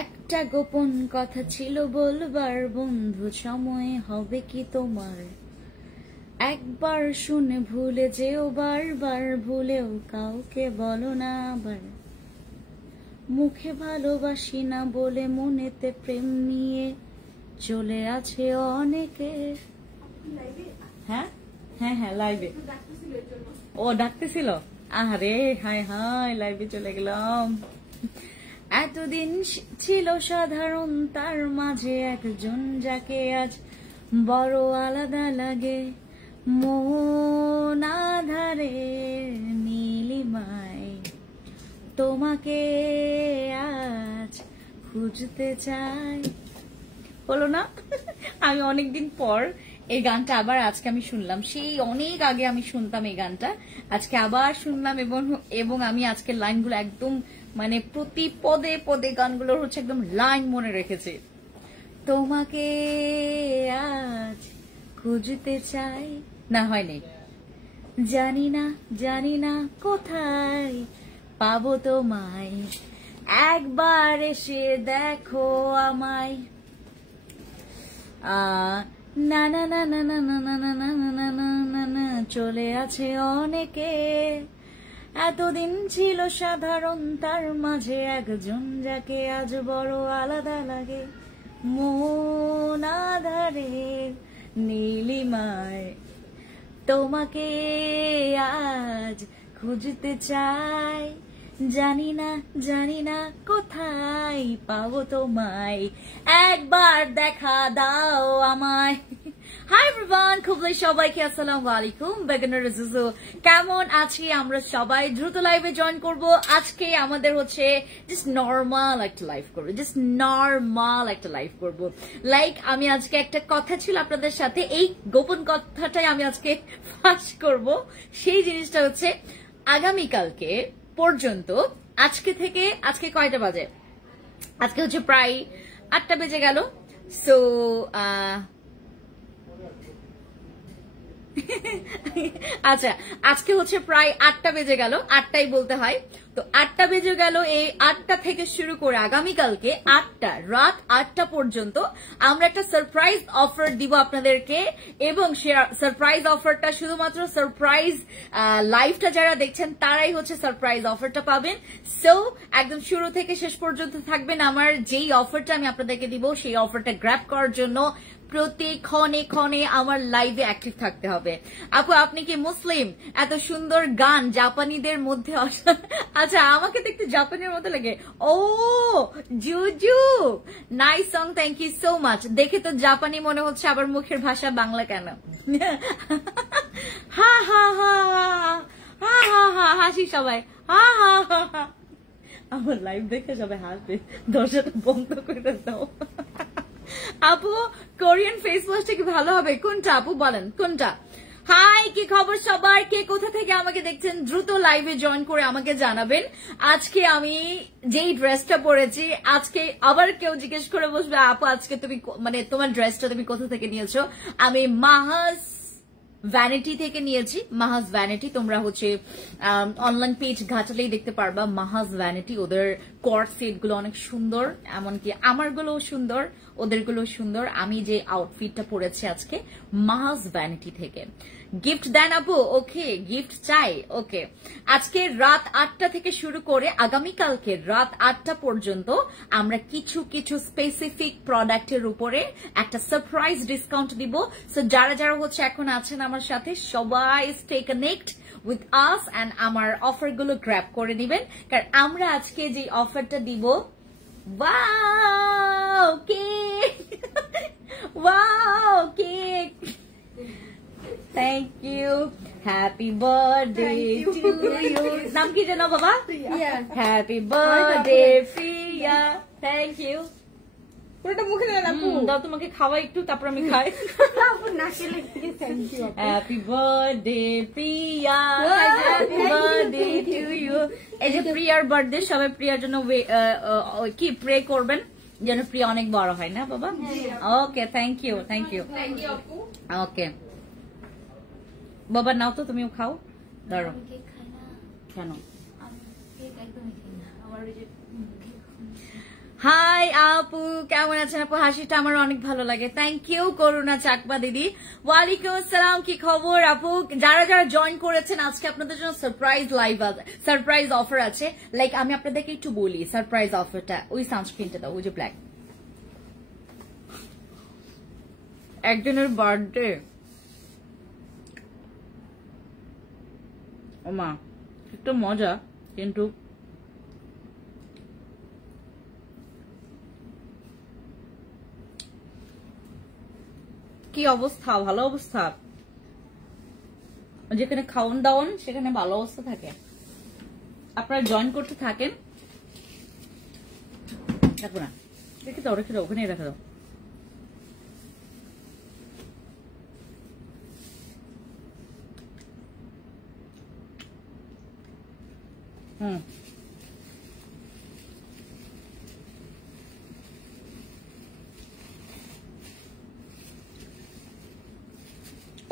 একটা গোপন কথা ছিল বলবার বন্ধু, সময় হবে কি তোমার? একবার শুনে ভুলে যেও, বারবার ভুলেও কাউকে বলো না আবার। মুখে ভালোবাসি না বলে মনেতে প্রেম নিয়ে চলে আছে অনেকে। হ্যাঁ হ্যাঁ হ্যাঁ, লাইভে। ও ডাকতেছিল, আরে হাই হাই, লাইভে চলে গেলাম। এতদিন ছিল সাধারণ, তার মাঝে একজন যাকে আজ বড় আলাদা লাগে। মন আধারে নীলিমায় তোমাকে আজ খুঁজতে চাই। হলো না? আমি অনেকদিন পর এই গানটা আবার আজকে আমি শুনলাম। সেই অনেক আগে আমি শুনতাম এই গানটা, আজকে আবার শুনলাম এবং আমি আজকের লাইনগুলো একদম মানে প্রতি পদে পদে গানগুলোর হচ্ছে একদম লাইন মনে রেখেছি। তোমাকে আজ খুঁজতে চাই, না হয়নি। জানি না কোথায় পাবো তোমায়, একবার এসে দেখো আমায়। না না না না না না না না না না না না না, চলে আছে অনেকে। এতদিন ছিল সাধারণ, তার মাঝে একজন যাকে আজ বড় আলাদা লাগে। মন আধারে নীলিমায় তোমাকে আজ খুঁজতে চাই। জানি না কোথায় পাবো তোমায়, একবার দেখা দাও আমায়। হাই এভরিওয়ান, খুবই সবাইকে আসসালামু আলাইকুম। বেগনার জুজু, কেমন আছি আমরা সবাই? দ্রুত লাইভে জয়েন করব। আজকে আমাদের হচ্ছে জাস্ট নরমাল একটা লাইভ করবো, জাস্ট নরমাল একটা লাইভ করবো। লাইক আমি আজকে একটা কথা ছিল আপনাদের সাথে, এই গোপন কথাটাই আমি আজকে ফাঁস করব। সেই জিনিসটা হচ্ছে আগামীকালকে পর্যন্ত, আজকে কয়টা বাজে? আজকে হচ্ছে প্রায় 8টা বেজে গেল। সো আচ্ছা, আজকে হচ্ছে প্রায় 8টা বেজে গেল, 8টাই বলতে হয়। তো 8টা বেজে গেল, এই 8টা থেকে শুরু করে আগামীকালকে রাত 8টা পর্যন্ত আমরা একটা সারপ্রাইজ অফার দিব আপনাদেরকে। এবং সারপ্রাইজ অফারটা শুধুমাত্র সারপ্রাইজ লাইভটা যারা দেখছেন তারাই হচ্ছে সারপ্রাইজ অফারটা পাবেন। সো একদম শুরু থেকে শেষ পর্যন্ত থাকবেন। আমার যেই অফারটা আমি আপনাদেরকে দিব, সেই অফারটা গ্র্যাব করার জন্য প্রতি ক্ষণে আমার লাইভে অ্যাক্টিভ থাকতে হবে। আপু আপনি কি মুসলিম? এত সুন্দর গান জাপানিদের মধ্যে। আচ্ছা, আমাকে দেখতে জাপানের মতো লাগে। ও জুজু, nice song, thank you so much. দেখে তো জাপানি মনে হচ্ছে, আবার মুখের ভাষা বাংলা কেন? হা হা হা হা হা হা, হাসি সবাই, হা হা হা হা। আমার লাইভ দেখে সবাই হাসবে, দরজাটা বন্ধ করে দাও। আপু কোরিয়ান ফেস ওয়াশটা কি ভালো হবে? কোনটা আপু বলেন, কোনটা? হাই, কি খবর সবার? কে কোথা থেকে আমাকে দেখছেন দ্রুত লাইভে জয়েন করে আমাকে জানাবেন। আজকে আমি যেই ড্রেসটা পরেছি, আজকে আবার কেউ জিজ্ঞেস করে বসবে আপু আজকে তুমি মানে তোমার ড্রেসটা তুমি কোথা থেকে নিয়েছো? আমি মাহাজ ভ্যানিটি থেকে নিয়েছি। মাহাজ ভ্যানিটি, তোমরা হচ্ছে অনলাইন পেজ ঘাটালেই দেখতে পারবা মাহাজ ভ্যানিটি। ওদের কর্ড সেট গুলো অনেক সুন্দর, এমনকি আমার গুলোও সুন্দর, ওদের গুলো সুন্দর। আমি যে আউটফিটটা পরেছি আজকে মাহাজ ভ্যানিটি থেকে। গিফট দেন আপু? ওকে, গিফট চাই। ওকে, আজকে রাত 8টা থেকে শুরু করে আগামীকালকে রাত 8টা পর্যন্ত আমরা কিছু স্পেসিফিক প্রোডাক্টের উপরে একটা সারপ্রাইজ ডিসকাউন্ট দিব। সো যারা হচ্ছে এখন আছেন আমার সাথে, সবাই stay connect with us and আমার অফার গুলো গ্র্যাব করে নিবেন। কারণ আমরা আজকে যে অফারটা দিব, wow cake, wow cake, thank you, happy birthday to you. নাম কি জানো বাবা? Happy birthday Priya, thank you. পুরোটা মুখে দেন আপু, দাও তোমাকে খাওয়া একটু, তারপর আমি খাই। Happy birthday Priya, happy birthday to you. এই যে প্রিয়ার বার্থডে, সবাই প্রিয়ার জন্য কি প্রে করবেন যেন প্রিয়া অনেক বড় হয়, না বাবা? ওকে, থ্যাংক ইউ, থ্যাংক ইউ। ওকে বাবা, নাও তো তুমিও খাও। ধরো। কেন? হাই আপু, কেমন আছেন আপু? হাসিটা আমার অনেক ভালো লাগে, থ্যাংক ইউ। করুণা চাকমা দিদি, ওয়ালাইকুম আসসালাম, কি খবর আপু? যারা যারা জয়েন করেছেন আজকে আপনাদের জন্য সারপ্রাইজ লাইভ আছে, সারপ্রাইজ অফার আছে। লাইক আমি আপনাদেরকে একটু বলি সারপ্রাইজ অফারটা, ওই সানস্ক্রিনটা দাও, ওই যে ব্ল্যাক। একজনের বার্থডে, ও মা একটু মজা, কিন্তু কি অবস্থা? ভালো অবস্থা? যেখানে খাওয়ান দাওয়ান সেখানে ভালো অবস্থা থাকে। আপনারা জয়েন করতে থাকেন। দেখো না, রেখে দাও, রেখে দাও, ওখানে রেখে দাও।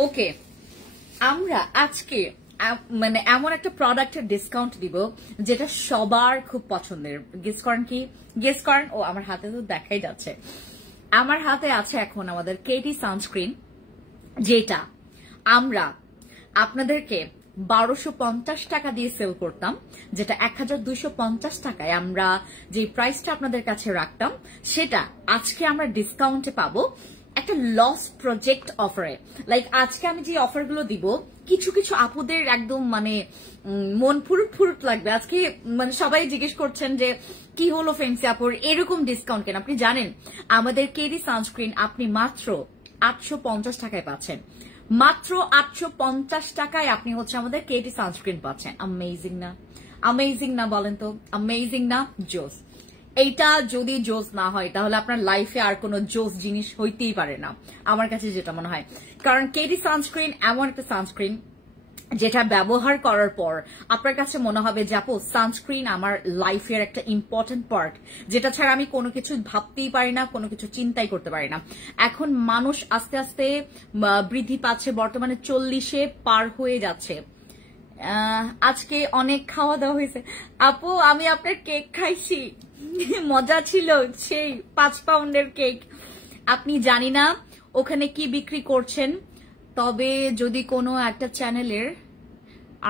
ওকে, আমরা আজকে মানে এমন একটা প্রোডাক্টের ডিসকাউন্ট দিব যেটা সবার খুব পছন্দের। গেস করেন কি? গেস করেন। ও আমার হাতে তো দেখাই যাচ্ছে, আমার হাতে আছে এখন আমাদের কেটি সানস্ক্রিন, যেটা আমরা আপনাদেরকে 1250 টাকা দিয়ে সেল করতাম, যেটা 1250 টাকায় আমরা যে প্রাইসটা আপনাদের কাছে রাখতাম, সেটা আজকে আমরা ডিসকাউন্টে পাবো একটা লস প্রজেক্ট অফারে। লাইক আজকে আমি যে অফারগুলো দিব, কিছু কিছু আপুদের একদম মানে মন ফুরুট ফুরুট লাগবে আজকে। মানে সবাই জিজ্ঞেস করছেন যে কি হলো ফেন্সি আপুর এরকম ডিসকাউন্ট কেন? আপনি জানেন আমাদের কেডি সানস্ক্রিন আপনি মাত্র 850 টাকায় পাচ্ছেন। মাত্র 850 টাকায় আপনি হচ্ছে আমাদের কেটি সানস্ক্রিন পাচ্ছেন। অ্যামেজিং না? অ্যামেজিং না বলেন তো? অ্যামেজিং না? জোস। এইটা যদি জোস না হয় তাহলে আপনার লাইফে আর কোনো জোস জিনিস হইতেই পারে না, আমার কাছে যেটা মনে হয়। কারণ কেটি সানস্ক্রিন এমন একটা সানস্ক্রিন যেটা ব্যবহার করার পর আপনার কাছে মনে হবে যে আপু সানস্ক্রিন আমার লাইফের একটা ইম্পর্টেন্ট পার্ট, যেটা ছাড়া আমি কোনো কিছু ভাবতেই পারি না, কোনো কিছু চিন্তাই করতে পারি না। এখন মানুষ আস্তে আস্তে বৃদ্ধি পাচ্ছে, বর্তমানে 40-এ পার হয়ে যাচ্ছে। আজকে অনেক খাওয়া দাওয়া হয়েছে আপু, আমি আপনার কেক খাইছি, মজা ছিল সেই 5 পাউন্ডের কেক। আপনি জানি না ওখানে কি বিক্রি করছেন, তবে যদি কোনো একটা চ্যানেলের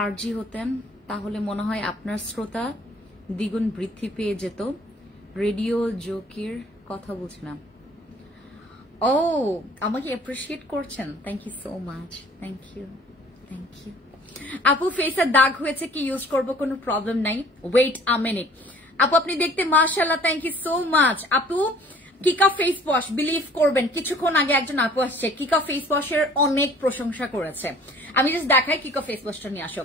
আরজি হতেন তাহলে মনে হয় আপনার শ্রোতা দ্বিগুণ বৃদ্ধি পেয়ে যেত। রেডিও জোকির কথা বলছি না। ও, আমাকে অ্যাপ্রিশিয়েট করছেন, thank you so much, thank you, thank you. আপু ফেসের দাগ হয়েছে, কি ইউজ করবো? কোনো প্রবলেম নাই, ওয়েট আ মিনিট। আপু আপনি দেখতে মাশাআল্লাহ, থ্যাংক ইউ সো মাচ। আপু কিকা ফেস ওয়াশ, বিলিভ করবেন কিছুক্ষণ আগে একজন আপু আসছে, কিকা ফেস ওয়াশের অনেক প্রশংসা করেছে। আমি জাস্ট দেখাই কিকা ফেস ওয়াশটা নিয়ে আসো।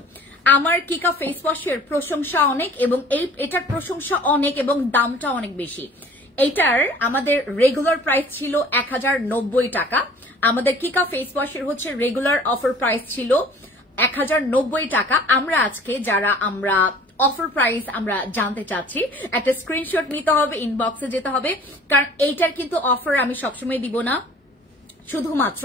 আমার কিকা ফেস ওয়াশের প্রশংসা অনেক, এবং এটার প্রশংসা অনেক এবং দামটা অনেক বেশি। এইটার আমাদের রেগুলার প্রাইস ছিল 1090 টাকা। আমাদের কিকা ফেস ওয়াশের হচ্ছে রেগুলার অফার প্রাইস ছিল 1090 টাকা। আমরা আজকে যারা আমরা অফার প্রাইস আমরা জানতে চাচ্ছি, একটা স্ক্রিনশট নিতে হবে, ইনবক্সে যেতে হবে, কারণ এইটার কিন্তু অফার আমি সবসময় দিব না। শুধুমাত্র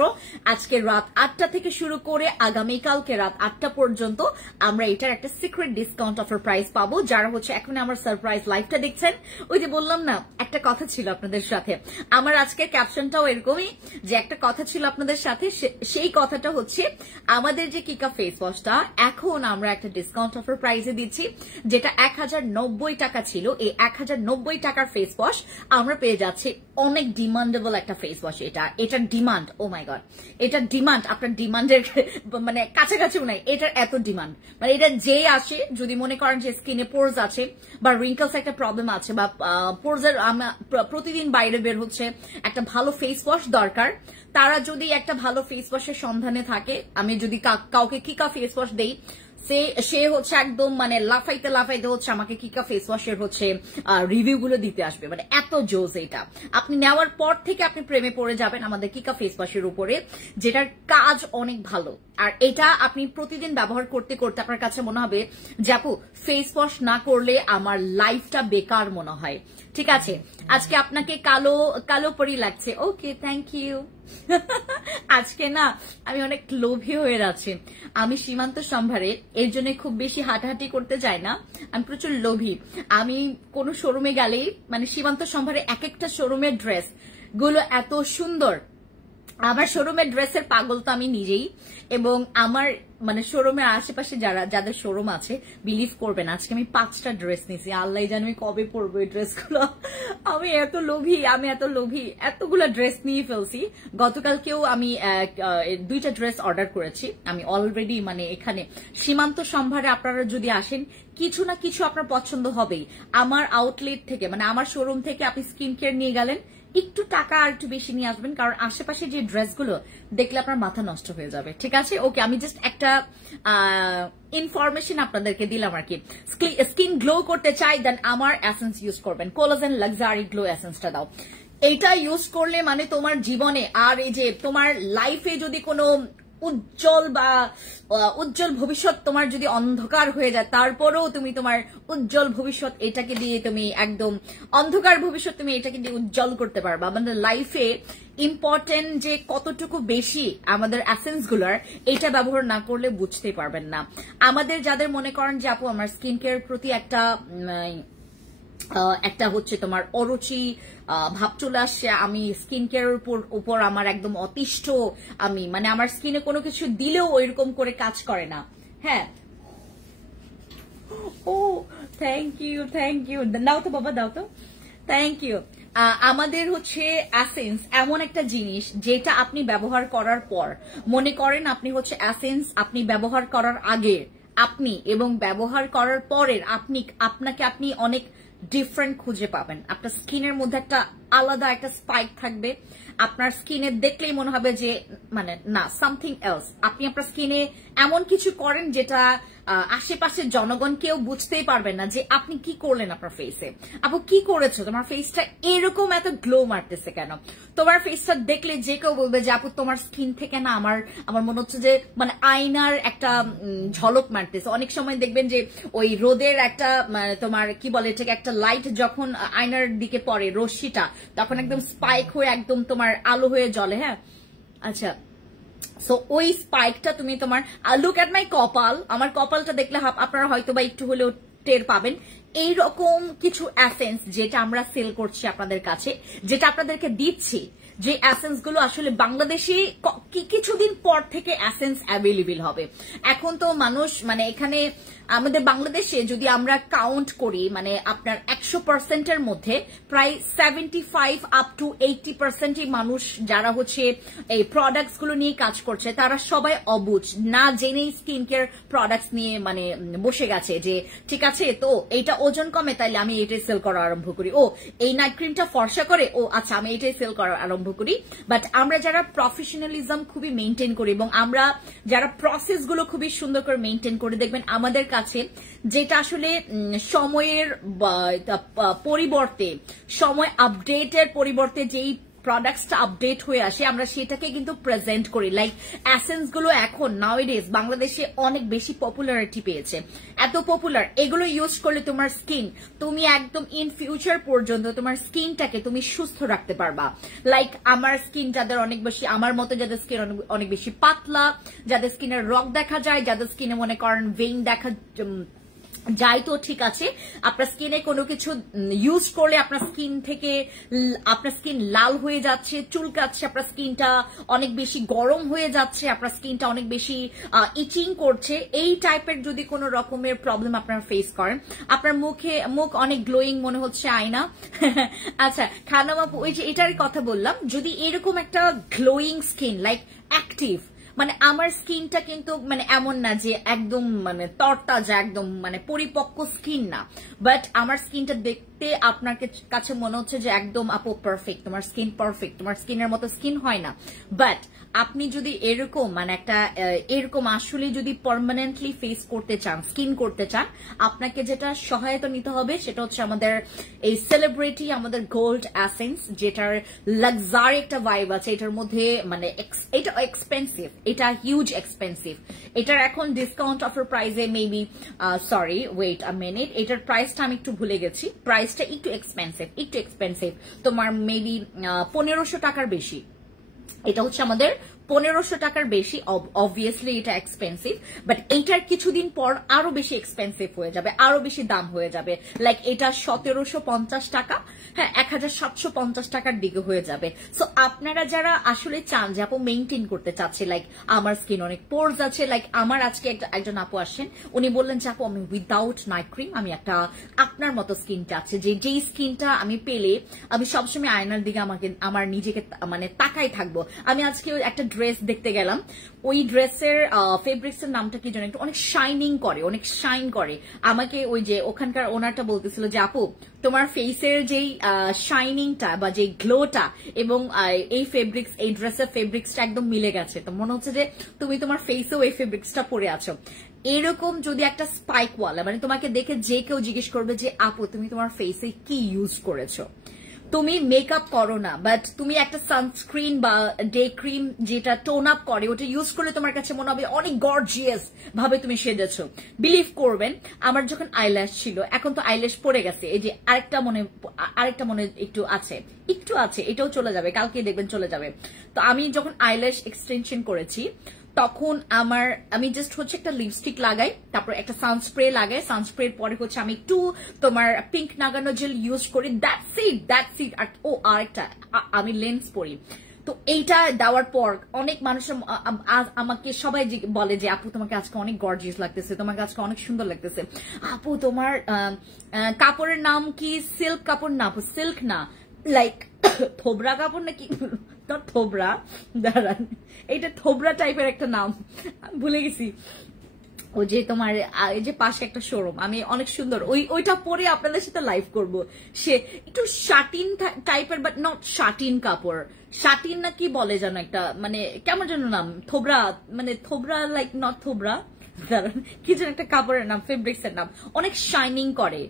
আজকে রাত 8টা থেকে শুরু করে আগামীকালকে রাত 8টা পর্যন্ত আমরা এটার একটা সিক্রেট ডিসকাউন্ট অফার প্রাইস পাবো। যারা হচ্ছে এখন আমার সারপ্রাইজ লাইভটা দেখছেন, ওই যে বললাম না একটা কথা ছিল আপনাদের সাথে, আমার আজকের ক্যাপশনটাও এরকমই যে একটা কথা ছিল আপনাদের সাথে, সেই কথাটা হচ্ছে আমাদের যে কিকা ফেস ওয়াশটা এখন আমরা একটা ডিসকাউন্ট অফার প্রাইসে দিচ্ছি, যেটা 1090 টাকা ছিল। এই 1090 টাকার ফেস ওয়াশ আমরা পেয়ে যাচ্ছি অনেক ডিমান্ডেবল একটা ফেস ওয়াশ। এটার ডিমান্ড, ও মাই গড, এটার ডিমান্ড আপনার ডিমান্ডের মানে কাছাকাছিও নাই। এটার এত ডিমান্ড, মানে এটা যে আসে, যদি মনে করেন যে স্কিনে পোরস আছে বা রিঙ্কলস একটা প্রবলেম আছে বা পোরসের প্রতিদিন বাইরে বের হচ্ছে, একটা ভালো ফেস ওয়াশ দরকার, তারা যদি একটা ভালো ফেস ওয়াশের সন্ধানে থাকে, আমি যদি কাউকে কিকা ফেস ওয়াশ দেই, সে হচ্ছে একদম মানে লাফাইতে লাফাইতে হচ্ছে আমাকে কিকা ফেস ওয়াশের হচ্ছে রিভিউ গুলো দিতে আসবে। মানে এত জোস এটা, আপনি নেওয়ার পর থেকে আপনি প্রেমে পড়ে যাবেন আমাদের কিকা ফেস ওয়াশের উপরে, যেটার কাজ অনেক ভালো। আর এটা আপনি প্রতিদিন ব্যবহার করতে করতে আপনার কাছে মনে হবে যে আপু ফেস ওয়াশ না করলে আমার লাইফটা বেকার মনে হয়, ঠিক আছে, আজকে আপনাকে কালো কালো পরি লাগছে। ওকে, থ্যাংক ইউ। আজকে না আমি অনেক লোভী হয়ে যাচ্ছি। আমি সীমান্ত সম্ভারে এর জন্য খুব বেশি হাঁটাহাঁটি করতে যাই না, আমি প্রচুর লোভী। আমি কোনো শোরুমে গেলেই মানে সীমান্ত সম্ভারে এক একটা শোরুমের ড্রেস গুলো এত সুন্দর। আমার শোরুমের ড্রেসের পাগল তো আমি নিজেই, এবং আমার মানে শোরুমের আশেপাশে যাদের শোরুম আছে বিলিভ করবেন, আজকে আমি 5টা ড্রেস নিছি। আল্লাহ জানে আমি কবে পরবো এই ড্রেসগুলো। আমি এত লোভী, এতগুলো ড্রেস নিয়ে ফেলছি। গতকালকেও আমি 2টা ড্রেস অর্ডার করেছি। আমি অলরেডি মানে এখানে সীমান্ত সম্ভারে আপনারা যদি আসেন কিছু না কিছু আপনার পছন্দ হবেই। আমার আউটলেট থেকে মানে আমার শোরুম থেকে আপনি স্কিন কেয়ার নিয়ে গেলেন, একটু টাকা আর একটু বেশি নিয়ে আসবেন, কারণ আশেপাশে যে ড্রেসগুলো দেখলে আপনার মাথা নষ্ট হয়ে যাবে। ঠিক আছে, ওকে, আমি জাস্ট একটা ইনফরমেশন আপনাদেরকে দিলাম আর কি। স্কিন গ্লো করতে চাই দেন আমার এসেন্স ইউজ করবেন, কোলাজেন লাক্সারি গ্লো এসেন্সটা দাও। এটা ইউজ করলে মানে তোমার জীবনে আর এই যে তোমার লাইফে যদি কোনো উজ্জ্বল ভবিষ্যৎ তোমার যদি অন্ধকার হয়ে যায়, তারপরেও তুমি তোমার উজ্জ্বল ভবিষ্যৎ এটাকে দিয়ে তুমি একদম অন্ধকার ভবিষ্যৎ তুমি এটাকে দিয়ে উজ্জ্বল করতে পারবা। আমাদের লাইফে ইম্পর্টেন্ট যে কতটুকু বেশি আমাদের এসেন্স গুলার, এটা ব্যবহার না করলে বুঝতে পারবেন না। আমাদের যাদের মনে করেন যে আপু আমার স্কিন কেয়ার প্রতি একটা হচ্ছে তোমার অরুচি ভাব চলে আসছে, আমি স্কিন কেয়ারের উপর আমার একদম অতিষ্ঠ, আমি মানে আমার স্কিনে কোনো কিছু দিলেও ওইরকম করে কাজ করে না। হ্যাঁ, ও থ্যাংক ইউ, দাও তো বাবা, দাও তো, থ্যাংক ইউ। আমাদের হচ্ছে এসেন্স এমন একটা জিনিস যেটা আপনি ব্যবহার করার পর মনে করেন আপনি হচ্ছে এসেন্স আপনি ব্যবহার করার আগে আপনি এবং ব্যবহার করার পরের আপনাকে আপনি অনেক ডিফারেন্ট খুঁজে পাবেন। আপনার স্কিনের মধ্যে একটা আলাদা একটা স্পাইক থাকবে, আপনার স্কিনে দেখলেই মনে হবে যে মানে না সামথিং এলস। আপনি আপনার স্কিনে এমন কিছু করেন যেটা আশেপাশের জনগণ কেউ বুঝতেই পারবেন না যে আপনি কি করলেন আপনার ফেসে। আপু কি করেছো, তোমার ফেসটা এরকম এত গ্লো মারতেছে কেন? তোমার ফেসটা দেখলে যে কেউ বলবে যে আপু তোমার স্কিন থেকে না আমার মনে হচ্ছে যে মানে আয়নার একটা ঝলক মারতেছে। অনেক সময় দেখবেন যে ওই রোদের একটা তোমার কি বলে এটাকে একটা লাইট যখন আয়নার দিকে পড়ে রশ্মিটা, তখন একদম স্পাইক হয়ে একদম তোমার আলো হয়ে জ্বলে। হ্যাঁ, আচ্ছা, সো ওই স্পাইকটা তুমি তোমার লুক এট মাই কপাল, আমার কপালটা দেখলে আপনারা হয়তো বা একটু হলেও টের পাবেন। এইরকম কিছু এসেন্স যেটা আমরা সেল করছি আপনাদের কাছে, যেটা আপনাদেরকে দিচ্ছি, যে এসেন্স গুলো আসলে বাংলাদেশে কিছুদিন পর থেকে এসেন্স অ্যাভেলেবল হবে। এখন তো মানুষ মানে এখানে আমাদের বাংলাদেশে যদি আমরা কাউন্ট করি মানে আপনার 100%-এর মধ্যে প্রায় 75 আপ টু 80% মানুষ যারা হচ্ছে এই প্রোডাক্টস গুলো নিয়ে কাজ করছে, তারা সবাই অবুঝ না জেনেই স্কিন কেয়ার প্রোডাক্টস নিয়ে মানে বসে গেছে যে ঠিক আছে তো এইটা ওজন কমে তাইলে আমি এটাই সেল করা আরম্ভ করি, ও এই নাইট ক্রিমটা ফর্সা করে, ও আচ্ছা আমি এটাই সেল করা আরম্ভ করি। বাট আমরা যারা প্রফেশনালিজম খুবই মেনটেন করি এবং আমরা যারা প্রসেস গুলো খুবই সুন্দর করে মেনটেন করে, দেখবেন আমাদের কাছে যেটা আসলে সময়ের পরিবর্তে সময় আপডেটের পরিবর্তে যেই প্রোডাক্টসটা আপডেট হয়ে আসে আমরা সেটাকে কিন্তু প্রেজেন্ট করি। লাইক এসেন্স গুলো এখন নাওয়েডেজ বাংলাদেশে অনেক বেশি পপুলারিটি পেয়েছে, এত পপুলার, এগুলো ইউজ করলে তোমার স্কিন তুমি একদম ইন ফিউচার পর্যন্ত তোমার স্কিনটাকে তুমি সুস্থ রাখতে পারবা। লাইক আমার স্কিন যাদের অনেক বেশি, আমার মতো যাদের স্কিন অনেক বেশি পাতলা, যাদের স্কিনের রগ দেখা যায়, যাদের স্কিনে মনে করেন ভেইন দেখা যাই, তো ঠিক আছে আপনার স্কিনে কোনো কিছু ইউজ করলে আপনার স্কিন থেকে আপনার স্কিন লাল হয়ে যাচ্ছে, চুলকাচ্ছে, আপনার স্কিনটা অনেক বেশি গরম হয়ে যাচ্ছে, আপনার স্কিনটা অনেক বেশি ইচিং করছে, এই টাইপের যদি কোনো রকমের প্রবলেম আপনারা ফেস করেন, আপনার মুখ অনেক গ্লোয়িং মনে হচ্ছে আয়না। আচ্ছা খানাম আপু, ওই যে এটারই কথা বললাম, যদি এরকম একটা গ্লোয়িং স্কিন লাইক অ্যাক্টিভ, মানে আমার স্কিনটা কিন্তু মানে এমন না যে একদম মানে তরতাজা একদম মানে পরিপক্ক স্কিন না, বাট আমার স্কিনটা দেখতে আপনার কাছে মনে হচ্ছে যে একদম আপু পারফেক্ট, তোমার স্কিন পারফেক্ট, তোমার স্কিনের মতো স্কিন হয় না, বাট আপনি যদি এরকম মানে একটা এরকম আসলে যদি পার্মানেন্টলি ফেস করতে চান, স্কিন করতে চান, আপনাকে যেটা সহায়তা নিতে হবে সেটা হচ্ছে আমাদের এই সেলিব্রিটি আমাদের গোল্ড এসেন্স, যেটার লাক্সারি একটা ভাইব আছে এটার মধ্যে। মানে এটা এক্সপেন্সিভ, এটা হিউজ এক্সপেন্সিভ। এটার এখন ডিসকাউন্ট অফার প্রাইসে maybe sorry wait a minute, এটার প্রাইসটা আমি একটু ভুলে গেছি, প্রাইসটা একটু এক্সপেন্সিভ, তোমার মেবি 1500 টাকার বেশি। এটা হচ্ছে আমাদের 1500 টাকার বেশি। অবভিয়াসলি এটা এক্সপেন্সিভ, বাট এইটার কিছুদিন পর আরো বেশি এক্সপেন্সিভ হয়ে যাবে, আরো বেশি দাম হয়ে যাবে। লাইক এটা 1750 টাকা, হ্যাঁ 1750 টাকার দিকে হয়ে যাবে। সো আপনারা যারা আসলে চান যে আপু মেইনটেইন করতে চাচ্ছে, লাইক আমার স্কিন অনেক পোরস আছে, লাইক আমার আজকে একজন আপু আসেন, উনি বললেন যে আপু আমি উইদাউট নাইট ক্রিম আমি একটা আপনার মতো স্কিন চাচ্ছে, যেই স্কিনটা আমি পেলে আমি সবসময় আয়নার দিকে আমার নিজেকে মানে তাকাই থাকবো। আমি আজকে একটা ড্রেস দেখতে গেলাম, ওই ড্রেসের ফেব্রিক্স এর নামটা কি জানেন, অনেক শাইনিং করে, অনেক শাইন করে। আমাকে ওই যে ওখানকার ওনারটা বলতেছিল যে আপু তোমার ফেসের যেই শাইনিংটা বা যে গ্লোটা এবং এই ফেব্রিক্স, এই ড্রেসের ফেব্রিক্সটা একদম মিলে গেছে, তো মনে হচ্ছে যে তুমি তোমার ফেসেও এই ফেব্রিক্সটা পরে আছো। এরকম যদি একটা স্পাইক ওয়ালা, মানে তোমাকে দেখে যে কেউ জিজ্ঞেস করবে যে আপু তুমি তোমার ফেসে কি ইউজ করেছো, তুমি মেকআপ করো না বাট তুমি একটা সানস্ক্রিন বা ডে ক্রিম যেটা টোন আপ করে ওটা ইউজ করলে তোমার কাছে মনে হবে অনেক গর্জিয়াস ভাবে তুমি সেজেছো। বিলিভ করবেন আমার যখন আইল্যাশ ছিল, এখন তো আইল্যাশ পড়ে গেছে, এই যে আরেকটা মনে একটু আছে, এটাও চলে যাবে, কালকে দেখবেন চলে যাবে। তো আমি যখন আইল্যাশ এক্সটেনশন করেছি তখন আমি জাস্ট হচ্ছে একটা লিপস্টিক লাগাই, তারপর একটা সানস্প্রে লাগাই, সানস্প্রের পরে হচ্ছে আমি একটু তোমার পিঙ্ক নাগানো জেল ইউজ করি, দ্যাটস ইট। আর আরেকটা আমি লেন্স পরি। তো এইটা দেওয়ার পর অনেক মানুষ আমাকে সবাই বলে যে আপু তোমাকে আজকে অনেক গর্জিয়াস লাগতেছে, তোমাকে আজকে অনেক সুন্দর লাগতেছে, আপু তোমার কাপড়ের নাম কি? সিল্ক কাপড় না আপু, সিল্ক না, লাইক থোবরা কাপড় নাকি, থোবরা, দাঁড়ান এইটা থোবরা টাইপের একটা নাম, ভুলে গেছি। ওই যে তোমার এই যে পাশে একটা শোরুম, আমি অনেক সুন্দর ওইটা পরে আপনাদের সাথে লাইভ করব। সে একটু শাটিন টাইপের, বাট নট শাটিন কাপড়, শাটিন না কি বলে যেন একটা, মানে কেমন যেন নাম, থোবরা, মানে থোবরা লাইক নট থোবরা, কি যেন একটা কাপড়ের নাম, ফেব্রিক্স এর নাম, অনেক শাইনিং করে।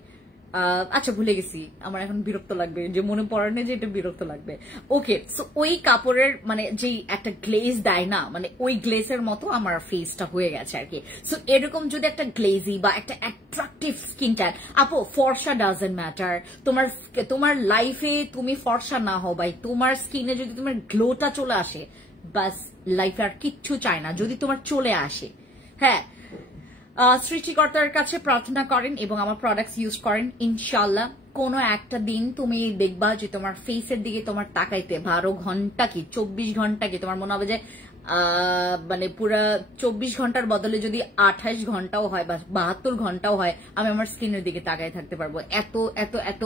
আচ্ছা ভুলে গেছি, আমার এখন বিরক্ত লাগবে যে মনে পড়ে না যে এটা বিরক্ত লাগবে। ওকে, সো ওই কাপড়ের মানে যে একটা গ্লেজ দেয় না, মানে ওই গ্লেজের মতো আমার ফেসটা হয়ে গেছে আর কি। সো এরকম যদি একটা গ্লেজি বা একটা অ্যাট্রাকটিভ স্কিন ট্যান, আপু ফর্সা ডাজন্ট ম্যাটার, তোমার লাইফে তুমি ফর্সা না হও ভাই, তোমার স্কিনে যদি তোমার গ্লোটা চলে আসে বাস, লাইফে আর কিচ্ছু চায় না যদি তোমার চলে আসে। হ্যাঁ, সৃষ্টিকর্তার কাছে প্রার্থনা করেন এবং আমার প্রোডাক্টস ইউজ করেন, ইনশাল্লাহ কোনো একটা দিন তুমি দেখবা যে তোমার ফেসের দিকে তোমার তাকাইতে 12 ঘন্টা কি 24 ঘন্টা কি তোমার মনে হবে যে মানে পুরা 24 ঘন্টার বদলে যদি 28 ঘন্টাও হয় বা 72 ঘন্টাও হয় আমি আমার স্কিনের দিকে তাকাই থাকতে পারবো। এত এত এত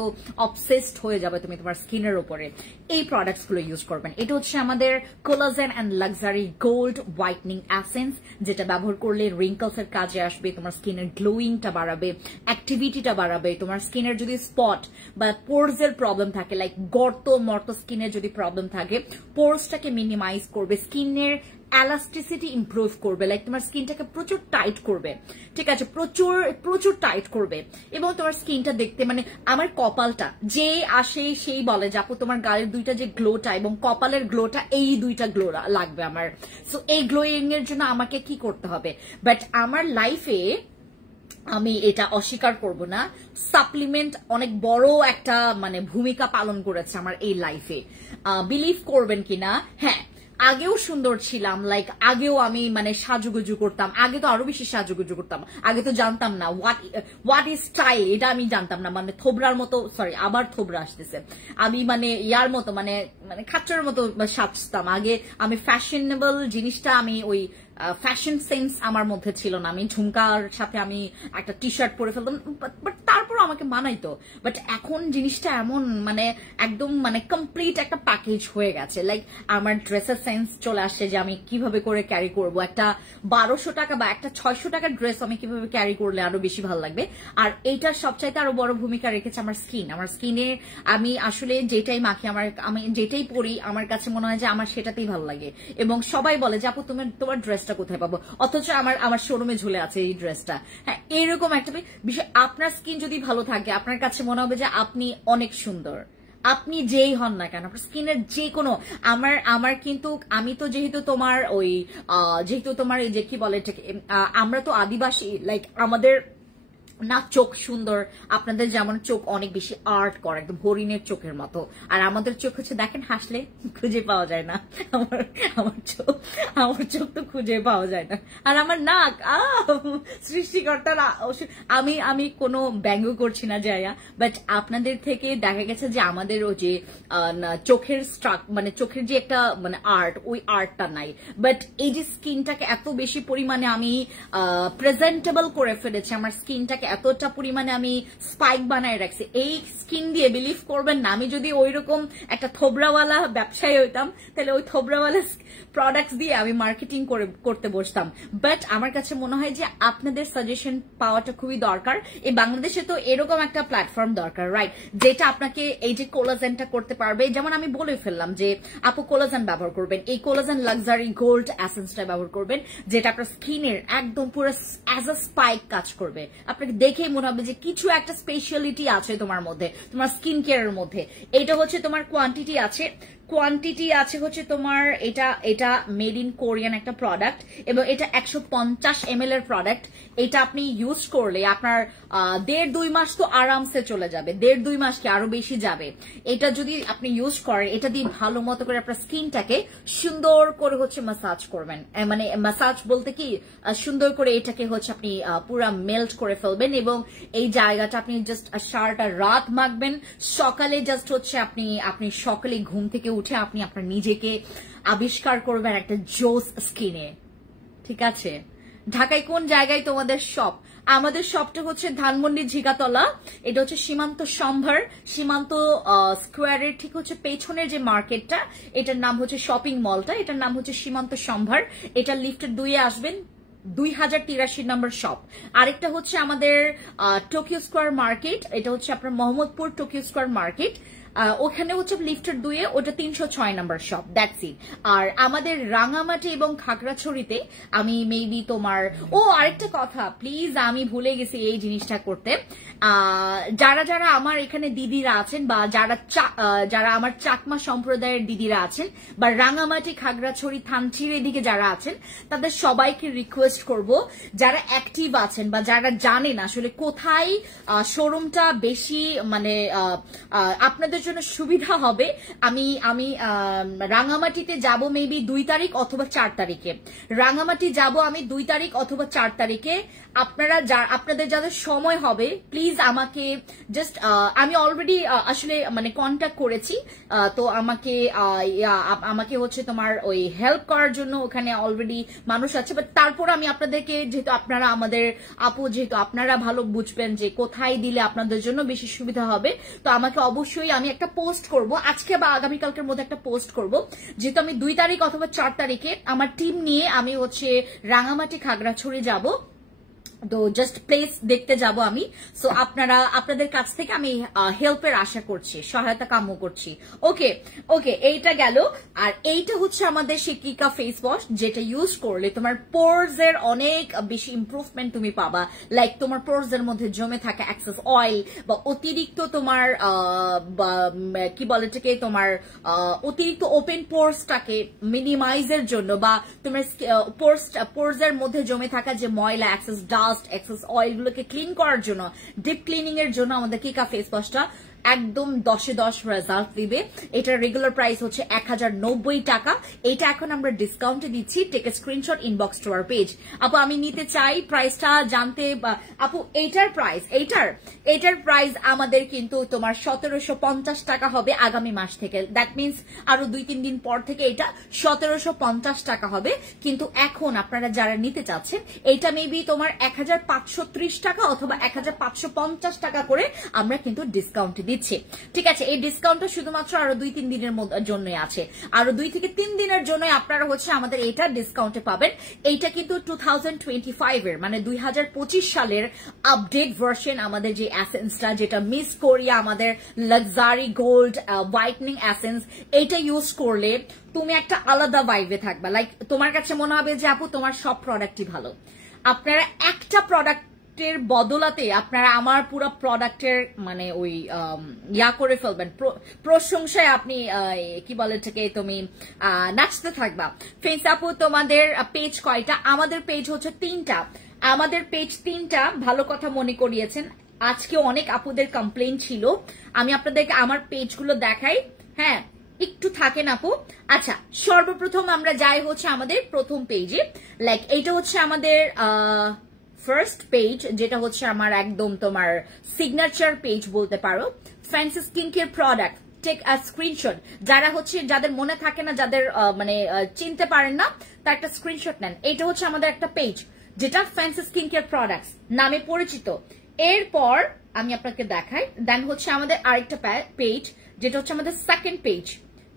অবসেসড হয়ে যাবে তুমি তোমার স্কিনের উপরে। এই প্রোডাক্টস গুলো ইউজ করবেন। এটা হচ্ছে আমাদের collagen and luxury gold whitening essence, যেটা ব্যবহার করলে রিঙ্কলস এর কাজে আসবে, তোমার স্কিনের গ্লোয়িংটা বাড়াবে, অ্যাক্টিভিটিটা বাড়াবে। তোমার স্কিনের যদি স্পট বা পোরস এর প্রবলেম থাকে, লাইক গর্ত মর্ত স্কিনের যদি প্রবলেম থাকে, পোরসটাকে মিনিমাইজ করবে, স্কিনের এলাস্টিসিটি ইমপ্রুভ করবে, লাইক তোমার স্কিনটাকে প্রচুর টাইট করবে, ঠিক আছে, প্রচুর প্রচুর টাইট করবে। এবং তোমার স্কিনটা দেখতে, মানে আমার কপালটা যে আসে সেই বলে যে আপু তোমার গালের দুইটা যে গ্লোটা এবং কপালের গ্লোটা, এই দুইটা গ্লো লাগবে আমার। সো এই গ্লোয়িং এর জন্য আমাকে কি করতে হবে? বাট আমার লাইফে আমি এটা অস্বীকার করব না, সাপ্লিমেন্ট অনেক বড় একটা মানে ভূমিকা পালন করেছে আমার এই লাইফে। বিলিভ করবেন কিনা, হ্যাঁ আগেও সুন্দর ছিলাম, লাইক আগেও আমি মানে সাজুগুজু করতাম, আগে তো আরো বেশি সাজুগুজু করতাম, আগে তো জানতাম না হোয়াট ইজ স্টাইল, এটা আমি জানতাম না, মানে থোবরার মতো, সরি আবার থোবরা আসতেছে, আমি মানে ইয়ার মতো মানে খাচ্চার মতো সাজতাম আগে, আমি ফ্যাশনেবল জিনিসটা আমি ওই ফ্যাশন সেন্স আমার মধ্যে ছিল না, আমি ঝুমকার সাথে আমি একটা টি শার্ট পরে ফেলতাম, বাট তারপর আমাকে মানাইতো, বাট এখন জিনিসটা এমন মানে একদম মানে কমপ্লিট একটা প্যাকেজ হয়ে গেছে। লাইক আমার ড্রেসের সেন্স চলে আসছে যে আমি কিভাবে করে ক্যারি করব, একটা 1200 টাকা বা একটা 600 টাকার ড্রেস আমি কিভাবে ক্যারি করলে আরো বেশি ভালো লাগবে। আর এইটার সবচাইতে আরো বড় ভূমিকা রেখেছে আমার স্কিন। আমার স্কিনে আমি আসলে যেটাই মাখি, আমি যেটাই পরি, আমার কাছে মনে হয় যে আমার সেটাতেই ভালো লাগে। এবং সবাই বলে যে আপু তোমার ড্রেসটা কোথায় পাবো, অথচ আমার শোরুমে ঝুলে আছে এই ড্রেসটা। হ্যাঁ, এরকম একটা বিষয়। আপনার স্কিন যদি ভালো থাকে, আপনার কাছে মনে হবে যে আপনি অনেক সুন্দর, আপনি যেই হন না কেন, আপনার স্কিনের যে কোনো আমার কিন্তু আমি তো যেহেতু তোমার যেহেতু তোমার এই যে কি বলে এটাকে, আমরা তো আদিবাসী, লাইক আমাদের না চোখ সুন্দর, আপনাদের যেমন চোখ অনেক বেশি আর্ট করে, একদম হরিণের চোখের মতো। আর আমাদের চোখ হচ্ছে দেখেন হাসলে খুঁজে পাওয়া যায় না, আমার চোখ তো খুঁজে পাওয়া যায় না। আর আমার নাক সৃষ্টিকর্তার, আমি কোনো ব্যঙ্গ করছি না যায়া, বাট আপনাদের থেকে দেখা গেছে যে আমাদের ওই যে চোখের মানে চোখের যে একটা মানে আর্ট, ওই আর্টটা নাই। বাট এই যে স্কিনটাকে এত বেশি পরিমাণে আমি প্রেজেন্টেবল করে ফেলেছি, আমার স্কিনটাকে এতটা পরিমাণে আমি স্পাইক বানায় রাখছি এই স্কিন দিয়ে, বিলিভ করবেন না, আমি যদি ওইরকম একটা থোবরাওয়ালা ব্যবসায়ী হইতাম তাহলে ওই থোবরাওয়ালা প্রোডাক্টস দিয়ে আমি মার্কেটিং করতে বসতাম। বাট আমার কাছে মনে হয় যে আপনাদের সাজেশন পাওয়াটা খুবই দরকার। এই বাংলাদেশে তো এরকম একটা প্ল্যাটফর্ম দরকার, রাইট, যেটা আপনাকে এই যে কোলাজেনটা করতে পারবে। যেমন আমি বলে ফেললাম যে আপু কোলাজেন ব্যবহার করবেন, এই কোলাজেন লাক্সারি গোল্ড এসেন্সটা ব্যবহার করবেন, যেটা আপনার স্কিনের একদম পুরো অ্যাজ আ স্পাইক কাজ করবে। আপনাকে দেখেই মনে হবে যে কিছু একটা স্পেশালিটি আছে তোমার মধ্যে, তোমার স্কিন কেয়ারের মধ্যে। এটা হচ্ছে তোমার কোয়ান্টিটি আছে হচ্ছে তোমার এটা মেড ইন কোরিয়ান একটা প্রোডাক্ট, এবং এটা 150 ml এর প্রোডাক্ট। এটা আপনি ইউজ করলে আপনার 1.5-2 মাস তো আরামসে চলে যাবে, 1.5-2 মাস কি আরো বেশি যাবে। এটা যদি আপনি ইউজ করেন, এটা দিয়ে ভালো মতো করে আপনার স্কিনটাকে সুন্দর করে হচ্ছে ম্যাসাজ করবেন, মানে ম্যাসাজ বলতে কি সুন্দর করে এটাকে হচ্ছে আপনি পুরা মেল্ট করে ফেলবেন, এবং এই জায়গাটা আপনি জাস্ট সারাটা রাত মাখবেন, সকালে জাস্ট হচ্ছে আপনি সকালে ঘুম থেকে উঠে আপনি আপনার নিজেকে আবিষ্কার করবেন একটা জোস স্কিনে। ঠিক আছে, ঢাকায় কোন জায়গায় তোমাদের শপ? আমাদের শপটা হচ্ছে ধানমন্ডি ঝিকাতলা, এটা হচ্ছে সীমান্ত সম্ভার, সীমান্ত স্কোয়ারের ঠিক হচ্ছে পেছনের যে মার্কেটটা, এটার নাম হচ্ছে শপিং মলটা, এটার নাম হচ্ছে সীমান্ত সম্ভার। এটা লিফটের 2-এ আসবেন, 2083 নম্বর শপ। আরেকটা হচ্ছে আমাদের টোকিও স্কোয়ার মার্কেট, এটা হচ্ছে আপনার মোহাম্মদপুর টোকিও স্কোয়ার মার্কেট, ওখানে হচ্ছে লিফটের 2-এ, ওটা 306 নম্বর শপ, দ্যাটস ইট। আর আমাদের রাঙামাটি এবং খাগড়াছড়িতে আমি মেবি তোমার আরেকটা কথা, প্লিজ আমি ভুলে গেছি এই জিনিসটা করতে। যারা আমার এখানে দিদিরা আছেন, বা যারা আমার চাকমা সম্প্রদায়ের দিদিরা আছেন, বা রাঙামাটি খাগড়াছড়ি থানচির এদিকে যারা আছেন, তাদের সবাইকে রিকোয়েস্ট করব, যারা অ্যাক্টিভ আছেন বা যারা জানেন আসলে কোথায় শোরুমটা বেশি মানে আপনাদের জন্য সুবিধা হবে। আমি রাঙামাটিতে যাব মেবি 2 তারিখ অথবা 4 তারিখে। রাঙামাটি যাব আমি 2 তারিখ অথবা 4 তারিখে। আপনাদের যাদের সময় হবে প্লিজ আমাকে জাস্ট, আমি অলরেডি আসলে মানে কন্ট্যাক্ট করেছি, তো আমাকে হচ্ছে তোমার ওই হেল্প করার জন্য ওখানে অলরেডি মানুষ আছে। বাট তারপর আমি আপনাদেরকে, যেহেতু আপনারা আমাদের আপু, যেহেতু আপনারা ভালো বুঝবেন যে কোথায় দিলে আপনাদের জন্য বেশি সুবিধা হবে, তো আমাকে অবশ্যই, আমি একটা পোস্ট করব আজকে বা আগামীকালকের মধ্যে, একটা পোস্ট করব, যেহেতু আমি 2 তারিখ অথবা 4 তারিখে আমার টিম নিয়ে আমি হচ্ছে রাঙামাটি খাগড়াছড়ি যাব, তো জাস্ট প্লেস দেখতে যাব আমি। সো আপনাদের কাছ থেকে আমি হেল্পের আশা করছি, সহায়তা কাম্য করছি। ওকে, এইটা গেল। আর এইটা হচ্ছে আমাদের শিকিকা ফেস ওয়াশ, যেটা ইউজ করলে তোমার পোরস এর অনেক বেশি ইমপ্রুভমেন্ট তুমি পাবা। লাইক তোমার পোরস এর মধ্যে জমে থাকা এক্সেস অয়েল বা অতিরিক্ত তোমার কি বলে এটাকে, তোমার অতিরিক্ত ওপেন পোরসটাকে মিনিমাইজের জন্য, বা তোমার পোরস এর মধ্যে জমে থাকা যে ময়লা, এক্সেস ডাস্ট, এক্সেস অয়েল গুলোকে ক্লিন করার জন্য, ডিপ ক্লিনিং এর জন্য আমাদের কিকা ফেস ওয়াশটা একদম 10-এ 10 রেজাল্ট দিবে। এটার রেগুলার প্রাইস হচ্ছে 1090 টাকা। এটা এখন আমরা ডিসকাউন্টে দিচ্ছি। Take a screenshot, inbox to our page. আপু আমি নিতে চাই, প্রাইসটা জানতে। আপু এইটার প্রাইস আমাদের কিন্তু তোমার 1750 টাকা হবে আগামী মাস থেকে। দ্যাট মিনস আরো 2-3 দিন পর থেকে এটা 1750 টাকা হবে। কিন্তু এখন আপনারা যারা নিতে চাচ্ছেন, এটা মেবি তোমার 1530 টাকা অথবা 1550 টাকা করে আমরা কিন্তু ডিসকাউন্টে দিচ্ছি। ঠিক আছে, এই ডিসকাউন্টটা শুধুমাত্র আরো 2-3 দিনের জন্যই আছে। আরো 2 থেকে 3 দিনের জন্য আপনারা হচ্ছে আমাদের এটা ডিসকাউন্টে পাবেন। এইটা কিন্তু 2025 এর মানে 2025 সালের আপডেট ভার্সন আমাদের যে এসেন্সটা, যেটা মিস কোরিয়া আমাদের লাক্সারি গোল্ড হোয়াইটনিং এসেন্স, এটা ইউজ করলে তুমি একটা আলাদা ভাইবে থাকবা। লাইক তোমার কাছে মনে হবে যে আপু তোমার সব প্রোডাক্টই ভালো। আপনারা একটা প্রোডাক্টের বদলাতে আপনারা আমার পুরো প্রোডাক্টের মানে ওই ইয়া করে ফেলবেন, প্রশংসায় আপনি কি বলে এটাকে, তুমি নাচতে থাকবা। ফ্রেন্ডস আপু তোমাদের পেজ কয়টা? আমাদের পেজ হচ্ছে 3টা। আমাদের পেজ 3টা, ভালো কথা মনে করিয়েছেন। আজকে অনেক আপুদের কমপ্লেইন ছিল, আমি আপনাদেরকে আমার পেজগুলো দেখাই। হ্যাঁ একটু থাকেন আপু। আচ্ছা, সর্বপ্রথম আমরা যাই হচ্ছে আমাদের প্রথম পেজে। লাইক এইটা হচ্ছে আমাদের ফার্স্ট পেজ, যেটা হচ্ছে আমার একদম তোমার সিগনেচার পেজ বলতে পারো। Fancy skin care product, take a screenshot. যারা হচ্ছে যাদের মনে থাকে না, যাদের মানে চিনতে পারেন না, তার একটা স্ক্রিনশট নেন। এটা হচ্ছে আমাদের একটা পেজ যেটা ফ্যান্সি স্কিন কেয়ার প্রোডাক্টস নামে পরিচিত। এরপর আমি আপনাকে দেখাই, দেন হচ্ছে আমাদের আরেকটা পেজ যেটা হচ্ছে আমাদের সেকেন্ড পেজ।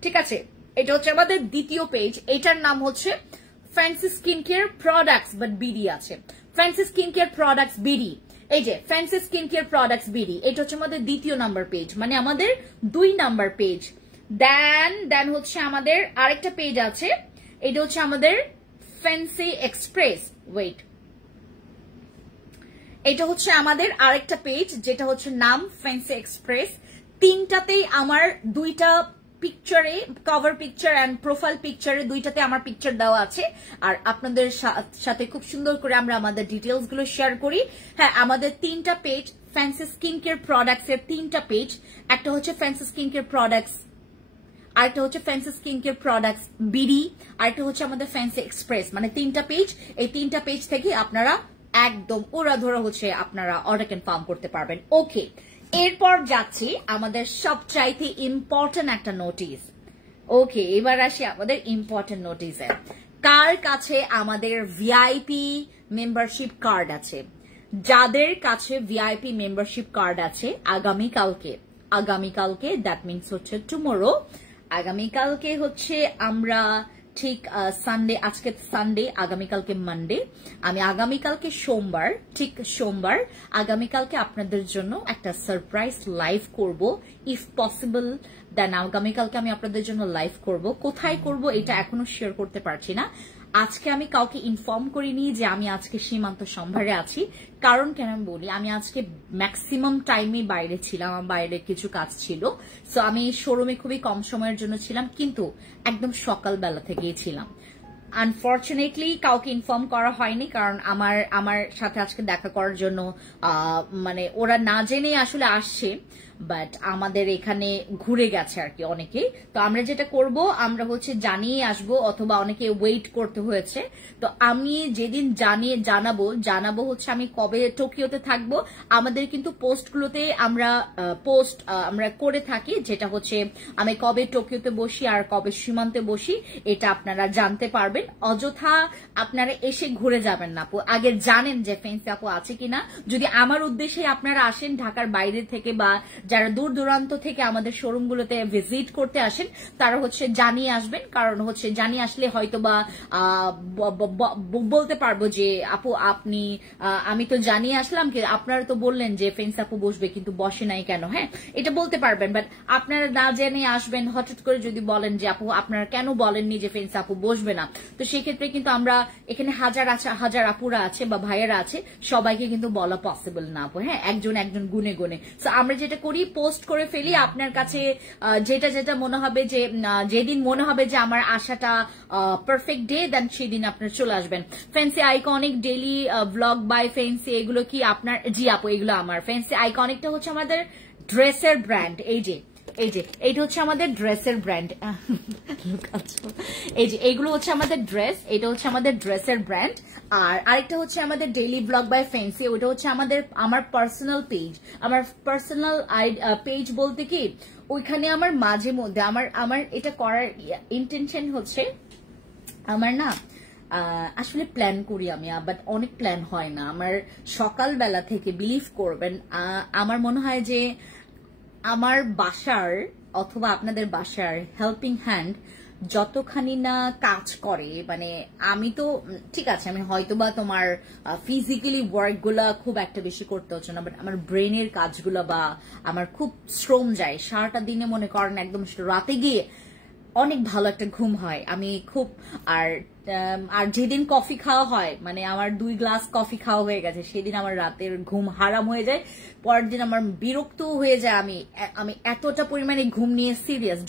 ঠিক আছে, এটা হচ্ছে আমাদের দ্বিতীয় পেজ। এটার নাম হচ্ছে fancy skin care products, but BD আছে। Fancy skin care products BD, এই যে fancy skin care products BD, এটা হচ্ছে আমাদের দ্বিতীয় নাম্বার পেজ, মানে আমাদের 2 নাম্বার পেজ। দেন হচ্ছে আমাদের আরেকটা পেজ আছে, এটা হচ্ছে আমাদের ফ্যান্সি এক্সপ্রেস। ওয়েট, এটা হচ্ছে আমাদের আরেকটা পেজ, যেটা হচ্ছে নাম ফ্যান্সি এক্সপ্রেস। 3টাতেই আমার 2টা পিকচারে, কভার পিকচার এন্ড প্রোফাইল পিকচারে 2টাতে আমার পিকচার দেওয়া আছে। আর আপনাদের সাথে খুব সুন্দর করে আমরা আমাদের ডিটেলস গুলো শেয়ার করি। হ্যাঁ, আমাদের 3টা page, fancy skin care products এর 3টা পেজ। একটা হচ্ছে ফ্যান্সি স্কিন কেয়ার প্রোডাক্টস, আরেকটা হচ্ছে fancy skin care products BD, আরেকটা হচ্ছে আমাদের ফ্যান্সি এক্সপ্রেস। মানে 3টা পেজ। এই 3টা পেজ থেকে আপনারা একদম ওরা ধরা হচ্ছে আপনারা অর্ডার কনফার্ম করতে পারবেন। ওকে, এরপর যাচ্ছি আমাদের সবচাইতে ইম্পর্টেন্ট একটা নোটিস। ওকে, এবার আসি আমাদের ইম্পর্টেন্ট নোটিসে। কার কাছে আমাদের ভিআইপি মেম্বারশিপ কার্ড আছে? যাদের কাছে ভিআইপি মেম্বারশিপ কার্ড আছে, আগামীকালকে দ্যাট মিনস হচ্ছে টুমোরো, আগামীকালকে হচ্ছে আমরা ঠিক সানডে, আজকে সানডে, আগামীকালকে মানডে, আমি আগামীকালকে সোমবার, ঠিক সোমবার আগামীকালকে আপনাদের জন্য একটা সারপ্রাইজ লাইভ করব। ইফ পসিবল দেন আগামীকালকে আমি আপনাদের জন্য লাইভ করব। কোথায় করব এটা এখনো শেয়ার করতে পারছি না। আজকে আমি কাউকে ইনফর্ম করিনি যে আমি আজকে সীমান্ত সম্ভারে আছি। কারণ কেন আমি বলি, আমি আজকে ম্যাক্সিমাম টাইমে বাইরে ছিলাম, আমার বাইরে কিছু কাজ ছিল। সো আমি শোরুমে খুবই কম সময়ের জন্য ছিলাম, কিন্তু একদম সকালবেলা থেকেই ছিলাম। আনফর্চুনেটলি কাউকে ইনফর্ম করা হয়নি, কারণ আমার সাথে আজকে দেখা করার জন্য মানে ওরা না জেনে আসলে আসছে, বাট আমাদের এখানে ঘুরে গেছে আর কি অনেকে। তো আমরা যেটা করব, আমরা হচ্ছে জানিয়ে আসবো, অথবা অনেকে ওয়েট করতে হয়েছে। তো আমি যেদিন জানাবো হচ্ছে আমি কবে টোকিওতে থাকবো। আমাদের কিন্তু পোস্টগুলোতে আমরা পোস্ট আমরা করে থাকি, যেটা হচ্ছে আমি কবে টোকিওতে বসি আর কবে সীমান্তে বসি, এটা আপনারা জানতে পারবেন। অযথা আপনারা এসে ঘুরে যাবেন না আপু, আগে জানেন যে ফ্যান্সি আপু আছে কিনা। যদি আমার উদ্দেশ্যে আপনারা আসেন ঢাকার বাইরে থেকে, বা যারা দূর দূরান্ত থেকে আমাদের শোরুমগুলোতে ভিজিট করতে আসেন, তারা হচ্ছে জানিয়ে আসবেন। কারণ হচ্ছে জানিয়ে আসলে হয়তো বা বলতে পারবো যে আপু আপনি, আমি তো জানিয়ে আসলাম, কি আপনারা তো বললেন যে ফ্যান্সি আপু বসবে, কিন্তু বসে নাই কেন। হ্যাঁ, এটা বলতে পারবেন। বাট আপনারা না জেনে আসবেন, হঠাৎ করে যদি বলেন যে আপু আপনারা কেন বলেননি যে ফ্যান্সি আপু বসবে না, তো সেক্ষেত্রে কিন্তু আমরা এখানে হাজার আপুরা আছে বা ভাইয়েরা আছে, সবাইকে কিন্তু বলা পসিবল না আপু। হ্যাঁ, একজন গুনে গুনে। সো আমরা যেটা করি, পোস্ট করে ফেলি আপনার কাছে যেটা যেটা মনে হবে যে যেদিন মনে হবে যে আমার আশাটা পারফেক্ট ডে, দেন সেদিন আপনার চলে আসবেন। Fancy iconic daily blog by fancy, এগুলো কি আপনার? জি আপু, এগুলো আমার। ফ্যান্সি আইকনিকটা হচ্ছে আমাদের ড্রেসের ব্র্যান্ড। এই যে এইটা হচ্ছে আমাদের ড্রেসের ব্র্যান্ড। এই যে এইগুলো হচ্ছে আমাদের ড্রেস, এটা হচ্ছে আমাদের ড্রেসের ব্র্যান্ড। আর আরেকটা হচ্ছে আমাদের ডেইলি ব্লগ বাই ফ্যান্সি, ওটা হচ্ছে আমার পার্সোনাল পেজ। আমার পার্সোনাল পেজ বলতে কি, ওইখানে আমার মাঝে মধ্যে আমার এটা করার ইন্টেনশন হচ্ছে, আমার না আসলে প্ল্যান করি আমি, বাট অনেক প্ল্যান হয় না আমার। সকালবেলা থেকে বিলিভ করবেন, আমার মনে হয় যে আমার বাসার অথবা আপনাদের বাসার হেল্পিং হ্যান্ড যতখানি না কাজ করে, মানে আমি তো ঠিক আছে, আমি হয়তোবা তোমার ফিজিক্যালি ওয়ার্ক গুলা খুব একটা বেশি করতে হচ্ছে না, বাট আমার ব্রেনের কাজগুলা বা আমার খুব শ্রম যায় সারাটা দিনে, মনে করেন একদম রাতে গিয়ে অনেক ভালো একটা ঘুম হয়। আমি খুব আর যেদিন কফি খাওয়া হয়, মানে আমার 2 গ্লাস কফি খাওয়া হয়ে গেছে, সেদিন আমার রাতের ঘুম হারাম হয়ে যায়। পরের দিন আমার বিরক্ত হয়ে যায়। আমি এতটা পরিমাণে ঘুম নিয়ে সিরিয়াস,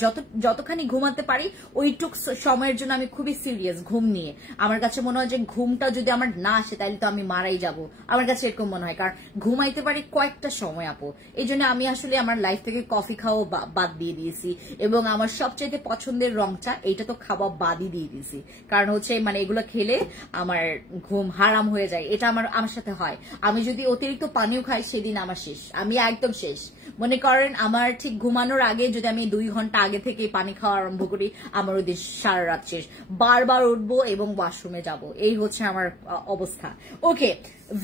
যতখানি ঘুমাতে পারি ওইটুক সময়ের জন্য আমি খুবই সিরিয়াস ঘুম নিয়ে। আমার কাছে মনে হয় যে ঘুমটা যদি আমার না আসে তাহলে তো আমি মারাই যাব, আমার কাছে এরকম মনে হয়। কারণ ঘুমাইতে পারি কয়েকটা সময় আপু, এই জন্য আমি আসলে আমার লাইফ থেকে কফি খাওয়া বাদ দিয়ে দিয়েছি, এবং আমার সবচেয়ে পছন্দের রংটা এইটা তো খাওয়া বাদই দিয়ে দিয়েছি। কারণ হচ্ছে মানে এগুলো খেলে আমার ঘুম হারাম হয়ে যায়, এটা আমার সাথে হয়। আমি যদি অতিরিক্ত পানিও খাই সেদিন আমার শেষ, আমি একদম শেষ। মনে করেন আমার ঠিক ঘুমানোর আগে যদি আমি 2 ঘন্টা আগে থেকে পানি খাওয়া আরম্ভ করি, আমার ওই দিন সারা রাত শেষ। বারবার উঠবো এবং ওয়াশরুমে যাব, এই হচ্ছে আমার অবস্থা। ওকে,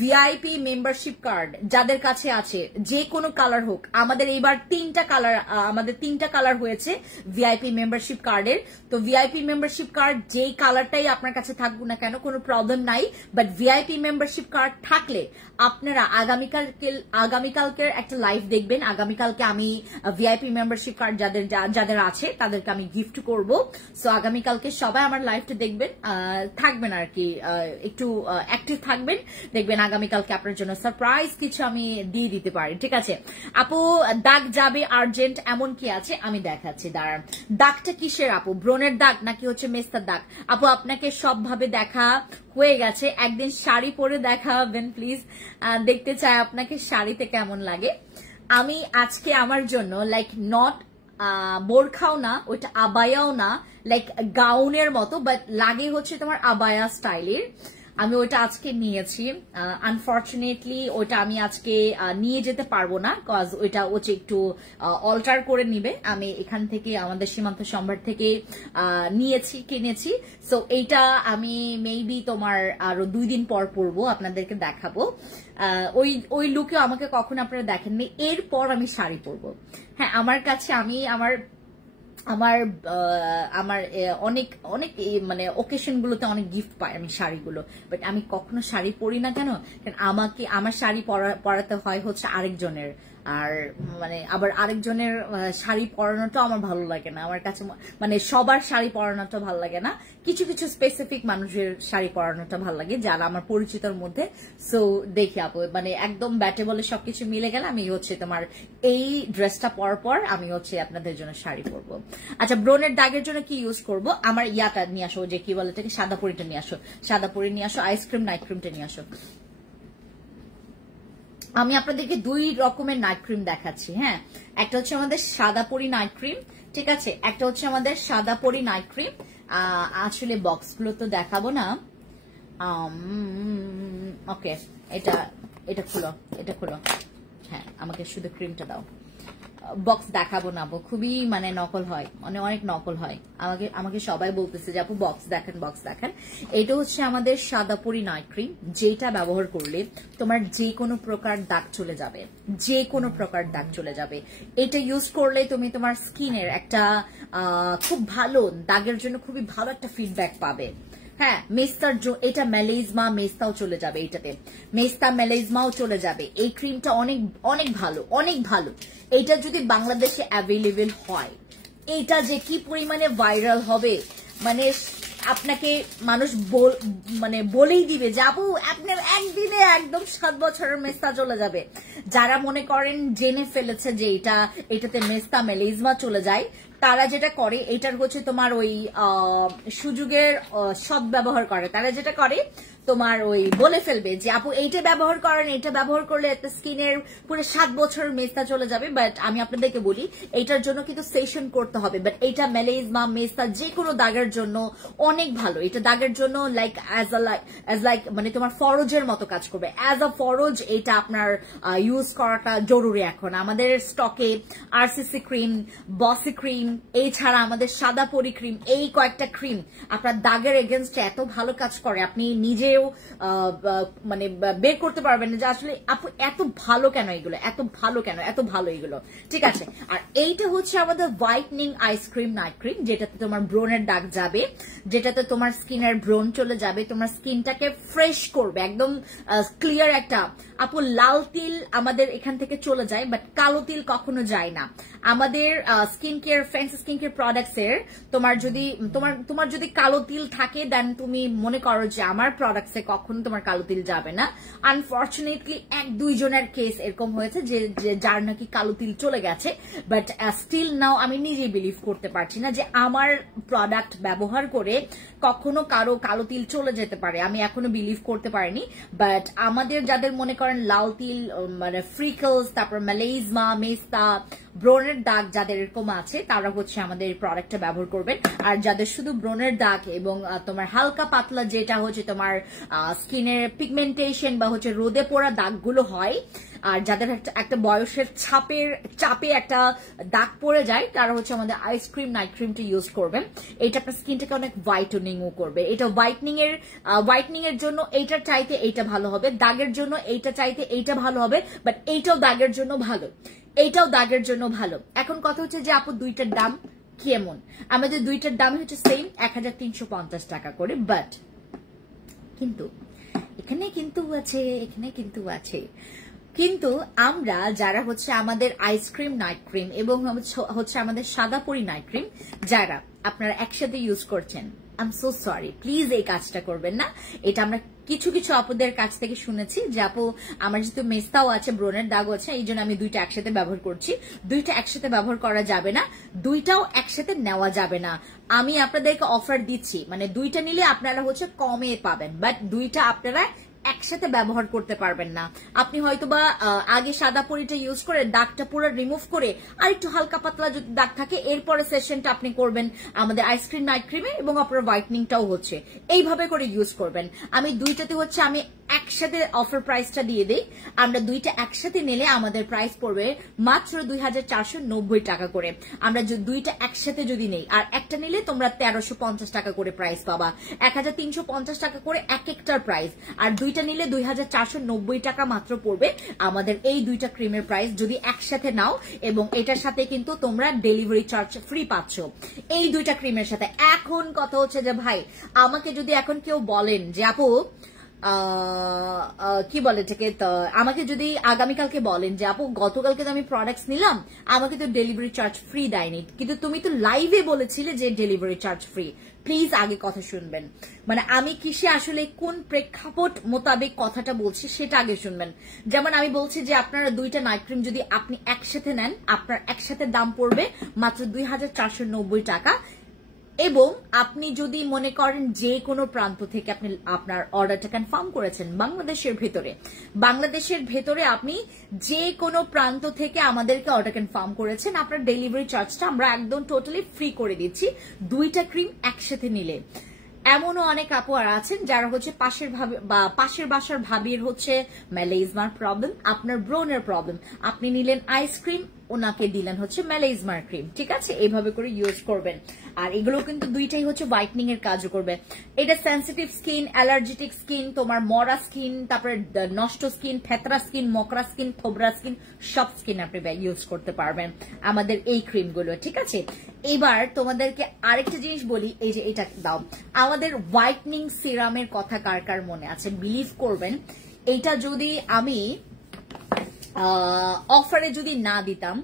ভিআইপি মেম্বারশিপ কার্ড যাদের কাছে আছে, যে কোনো কালার হোক, আমাদের এইবার 3টা কালার হয়েছে ভিআইপি মেম্বারশিপ কার্ডের। তো ভিআইপি মেম্বারশিপ কার্ড যেই কালারটাই আপনার কাছে থাকুক না কেন, কোনো প্রবলেম নাই, বাট ভিআইপি মেম্বারশিপ কার্ড থাকলে আপনারা আগামীকালকে একটা লাইভ দেখবেন। আগামীকালকে আমি ভিআইপি মেম্বারশিপ কার্ড যাদের আছে তাদেরকে আমি গিফট করব। সো আগামীকালকে সবাই আমার লাইভটা দেখবেন, থাকবেন আর কি, একটু অ্যাক্টিভ থাকবেন, দেখবেন আগামীকালকে আপনার জন্য সারপ্রাইজ কিছু আমি দিয়ে দিতে পারি। ঠিক আছে আপু, দাগ যাবে আর্জেন্ট এমন কি আছে আমি দেখাচ্ছি, দাঁড়ান। দাগটা কিসের আপু? ব্রণের দাগ নাকি হচ্ছে মেস্তার দাগ? আপু আপনাকে সবভাবে দেখা হয়ে গেছে, একদিন শাড়ি পরে দেখাবেন প্লিজ, দেখতে চাই আপনাকে শাড়িতে কেমন লাগে। আমি আজকে আমার জন্য লাইক নট বোরখাও না, ওইটা আবায়াও না, লাইক গাউনের মতো, বাট লাগে হচ্ছে তোমার আবায়া স্টাইলের। আমি ওইটা আজকে নিয়েছি। আনফর্চুনেটলি ওইটা আমি আজকে নিয়ে যেতে পারবো না, কজ ওইটা হচ্ছে একটু অল্টার করে নিবে। আমি এখান থেকে আমাদের সীমান্ত সম্ভার থেকে কিনেছি। সো এইটা আমি মেবি তোমার আরো 2 দিন পর পরবো, আপনাদেরকে দেখাবো। ওই লুকে আমাকে কখন আপনারা দেখেননি। এরপর আমি শাড়ি পরবো। হ্যাঁ, আমার কাছে আমার অনেক মানে ওকেশন গুলোতে অনেক গিফট পাই আমি শাড়িগুলো, বাট আমি কখনো শাড়ি পরি না কেন, কারণ আমার শাড়ি পরাতে হয় হচ্ছে আরেকজনের, আর মানে আবার আরেকজনের শাড়ি পরানোটা আমার ভালো লাগে না। আমার কাছে মানে সবার শাড়ি পরানোটা ভালো লাগে না, কিছু কিছু স্পেসিফিক মানুষের শাড়ি পরানোটা ভালো লাগে যারা আমার পরিচিতর মধ্যে। সো দেখি আপু, মানে একদম ব্যাটে বলে সবকিছু মিলে গেলে আমি হচ্ছে তোমার এই ড্রেসটা পরার পর আমি হচ্ছে আপনাদের জন্য শাড়ি পরবো। আচ্ছা, ব্রণের দাগের জন্য কি ইউজ করব? আমার ইয়াটা নিয়ে আসো, যে কি বলে এটাকে, সাদা পরিটা নিয়ে আসো, সাদা পরি নিয়ে আসো, আইসক্রিম নাইট ক্রিমটা নিয়ে আসো। আমি আপনাদেরকে 2 রকমের নাইট ক্রিম দেখাচ্ছি। হ্যাঁ, একটা হচ্ছে আমাদের সাদা পরি নাইট ক্রিম, ঠিক আছে, একটা হচ্ছে আমাদের সাদা পরি নাইট ক্রিম। আসলে বক্সগুলো তো দেখাবো না। ওকে, এটা খুলো। হ্যাঁ, আমাকে শুধু ক্রিমটা দাও, বক্স দেখাবো না, খুবই মানে নকল হয়, অনেক নকল হয়। আমাকে সবাই বলতেছে যে আপু বক্স দেখেন। এটা হচ্ছে আমাদের সাদা পরি নাইট ক্রিম, যেটা ব্যবহার করলে তোমার যে কোনো প্রকার দাগ চলে যাবে। এটা ইউজ করলে তুমি তোমার স্কিনের একটা খুব ভালো দাগের জন্য খুবই ভালো একটা ফিডব্যাক পাবে। হ্যাঁ, এটা মেস্তাও চলে যাবে, এটাতে মেলেজমাও চলে যাবে। এই ক্রিমটা অনেক ভালো। এটা যদি বাংলাদেশে অ্যাভেলেবেল হয়, এটা যে কি পরিমাণে ভাইরাল হবে, মানে আপনাকে মানুষ মানে বলেই দিবে যে আপু আপনার একদিনে একদম 7 বছরের মেস্তা চলে যাবে। যারা মনে করেন জেনে ফেলেছে যে এটাতে মেস্তা মেলিজমা চলে যায়, তারা যেটা করে এটার হচ্ছে তোমার ওই সুযোগের সদ্ব্যবহার করে। তারা যেটা করে তোমার ওই বলে ফেলবে যে আপু এইটা ব্যবহার করেন, এটা ব্যবহার করলে একটা স্কিনের পুরো 7 বছরের মেস্তা চলে যাবে। বাট আমি আপনাদেরকে বলি এইটার জন্য কিন্তু সেশন করতে হবে। বাট এইটা মেলিজমা মেস্তা যে কোনো দাগের জন্য অনেক ভালো। এটা দাগের জন্য লাইক অ্যাজ লাইক মানে তোমার ফরজের মতো কাজ করবে। অ্যাজ আ ফরজ এটা আপনার ইউজ করাটা জরুরি। এখন আমাদের স্টকে আরসিসি ক্রিম, বসি ক্রিম, এছাড়া আমাদের সাদা পরি ক্রিম, এই কয়েকটা ক্রিম আপনার দাগের এগেনস্টে এত ভালো কাজ করে আপনি নিজেও মানে বের করতে পারবেন না যে আসলে আপু এত ভালো কেন এগুলো, এত ভালো কেন, এত ভালো এগুলো। ঠিক আছে, আর এইটা হচ্ছে আমাদের হোয়াইটনিং আইসক্রিম নাইট ক্রিম, যেটাতে তোমার ব্রনের দাগ যাবে, যেটাতে তোমার স্কিনের ব্রন চলে যাবে, তোমার স্কিনটাকে ফ্রেশ করবে, একদম ক্লিয়ার একটা। আপু লাল তিল আমাদের এখান থেকে চলে যায়, বাট কালো তিল কখনো যায় না। আমাদের skin care fancy skin care products এর তোমার যদি কালো তিল থাকে দেন তুমি মনে করো যে আমার প্রোডাক্টসে কখনো তোমার কালো তিল যাবে না। আনফরচুনেটলি 1-2 জনের কেস এরকম হয়েছে যে যার নাকি কালো তিল চলে গেছে, বাট স্টিল নাও আমি নিজে বিলিভ করতে পারছি না যে আমার প্রোডাক্ট ব্যবহার করে কখনো কারো কালো তিল চলে যেতে পারে। আমি এখনো বিলিভ করতে পারিনি। বাট আমাদের যাদের মনে করেন লাল তিল মানে ফ্রিকলস, তারপর মেলিজমা, মেস্তা, ব্রনের দাগ যাদের এরকম আছে তারা হচ্ছে আমাদের এই প্রোডাক্টটা ব্যবহার করবেন। আর যাদের শুধু ব্রনের দাগ এবং তোমার হালকা পাতলা যেটা হচ্ছে তোমার স্কিনের পিগমেন্টেশন বা হচ্ছে রোদে পোড়া দাগগুলো হয়, আর যাদের একটা বয়সের চাপে একটা দাগ পড়ে যায়, তারা হচ্ছে আমাদের আইসক্রিম নাইট ক্রিমটা ইউজ করবেন। এটা আপনার স্কিনটাকে অনেক হোয়াইটনিংও করবে। এটা হোয়াইটনিং এর জন্য এইটার চাইতে এইটা ভালো হবে, দাগের জন্য এইটা চাইতে এইটা ভালো হবে, বাট এইটাও দাগের জন্য ভালো, এইটাও দাগের জন্য ভালো। এখন কথা হচ্ছে যে আপু দুইটার দাম কেমন? আমাদের দুইটার দাম হচ্ছে সেম 1350 টাকা করে। বাট কিন্তু এখানে কিন্তু আমরা যারা হচ্ছে আমাদের আইসক্রিম নাইট ক্রিম এবং হচ্ছে আমাদের সাদা পরি নাইট ক্রিম যারা আপনারা একসাথে ইউজ করছেন, I am so sorry, please এই কাজটা করবেন না। এটা আমরা কিছু আপুদের কাছ থেকে শুনেছি যে আপু আমার যেহেতু মেস্তাও আছে, ব্রনের দাগও আছে, এই জন্য আমি দুইটা একসাথে ব্যবহার করছি। দুইটা একসাথে ব্যবহার করা যাবে না, দুইটাও একসাথে নেওয়া যাবে না। আমি আপনাদেরকে অফার দিচ্ছি, মানে দুইটা নিলে আপনারা হচ্ছে কমে পাবেন, বাট দুইটা আপনারা একসাথে ব্যবহার করতে পারবেন না। আপনি হয়তোবা আগে সাদা পরিটা ইউজ করে দাগটা পুরো রিমুভ করে আর একটু হালকা পাতলা যদি দাগ থাকে এরপরে সেশনটা আপনি করবেন আমাদের আইসক্রিম নাইট ক্রিমে, এবং আপনার হোয়াইটনিংটাও হচ্ছে এইভাবে করে ইউজ করবেন। আমি দুইটাতে হচ্ছে আমি একসাথে অফার প্রাইসটা দিয়ে দিই। আমরা দুইটা একসাথে নিলে আমাদের প্রাইস পড়বে মাত্র 2490 টাকা করে। আমরা দুইটা একসাথে যদি নেই, আর একটা নিলে তোমরা 1350 টাকা করে প্রাইস পাবা, 1350 টাকা করে এক একটার প্রাইস। আর দুইটা নিলে 2490 টাকা মাত্র পড়বে আমাদের এই দুইটা ক্রিমের প্রাইস যদি একসাথে নাও, এবং এটার সাথে কিন্তু তোমরা ডেলিভারি চার্জ ফ্রি পাচ্ছ এই দুইটা ক্রিমের সাথে। এখন কথা হচ্ছে যে ভাই আমাকে যদি এখন কেউ বলেন যে আপু কি বলে এটাকে, আমাকে যদি আগামীকালকে বলেন যে আপু গতকালকে তো আমি প্রোডাক্টস নিলাম, আমাকে তো ডেলিভারি চার্জ ফ্রি দেয়নি, কিন্তু তুমি তো লাইভে বলেছিলে যে ডেলিভারি চার্জ ফ্রি। প্লিজ আগে কথা শুনবেন, মানে আমি কিসে আসলে কোন প্রেক্ষাপট মোতাবেক কথাটা বলছি সেটা আগে শুনবেন। যেমন আমি বলছি যে আপনারা দুইটা নাইট ক্রিম যদি আপনি একসাথে নেন, আপনার একসাথে দাম পড়বে মাত্র 2490 টাকা। এবং আপনি যদি মনে করেন যে কোনো প্রান্ত থেকে আপনি আপনার অর্ডারটা কনফার্ম করেছেন বাংলাদেশের ভেতরে আপনি যে কোনো প্রান্ত থেকে আমাদেরকে অর্ডার কনফার্ম করেছেন, আপনার ডেলিভারি চার্জটা আমরা একদম টোটালি ফ্রি করে দিচ্ছি দুইটা ক্রিম একসাথে নিলে। এমনও অনেক আপু আর আছেন যারা হচ্ছে পাশের বাসার ভাবির হচ্ছে মেলিজমার প্রবলেম, আপনার ব্রনের প্রবলেম, আপনি নিলেন আইসক্রিম, ওনাকে দিলেন হচ্ছে মেলিজমার ক্রিম। ঠিক আছে, এইভাবে করে ইউজ করবেন। আর এগুলো কিন্তু দুইটাই হচ্ছে হোয়াইটনিং এর কাজও করবে। এটা সেন্সিটিভ স্কিন, অ্যালার্জেটিক স্কিন, তোমার মরা স্কিন, তারপরে নষ্ট স্কিন, ফেতরা স্কিন, মকরা স্কিন, থোবরা স্কিন, সব স্কিন আপনি ইউজ করতে পারবেন আমাদের এই ক্রিমগুলো। ঠিক আছে, এবার তোমাদেরকে আরেকটা জিনিস বলি, এই যে এটা দাও, আমাদের হোয়াইটনিং সিরামের কথা কার কার মনে আছে? বিলিভ করবেন এটা যদি আমি অফারে যদি না দিতাম,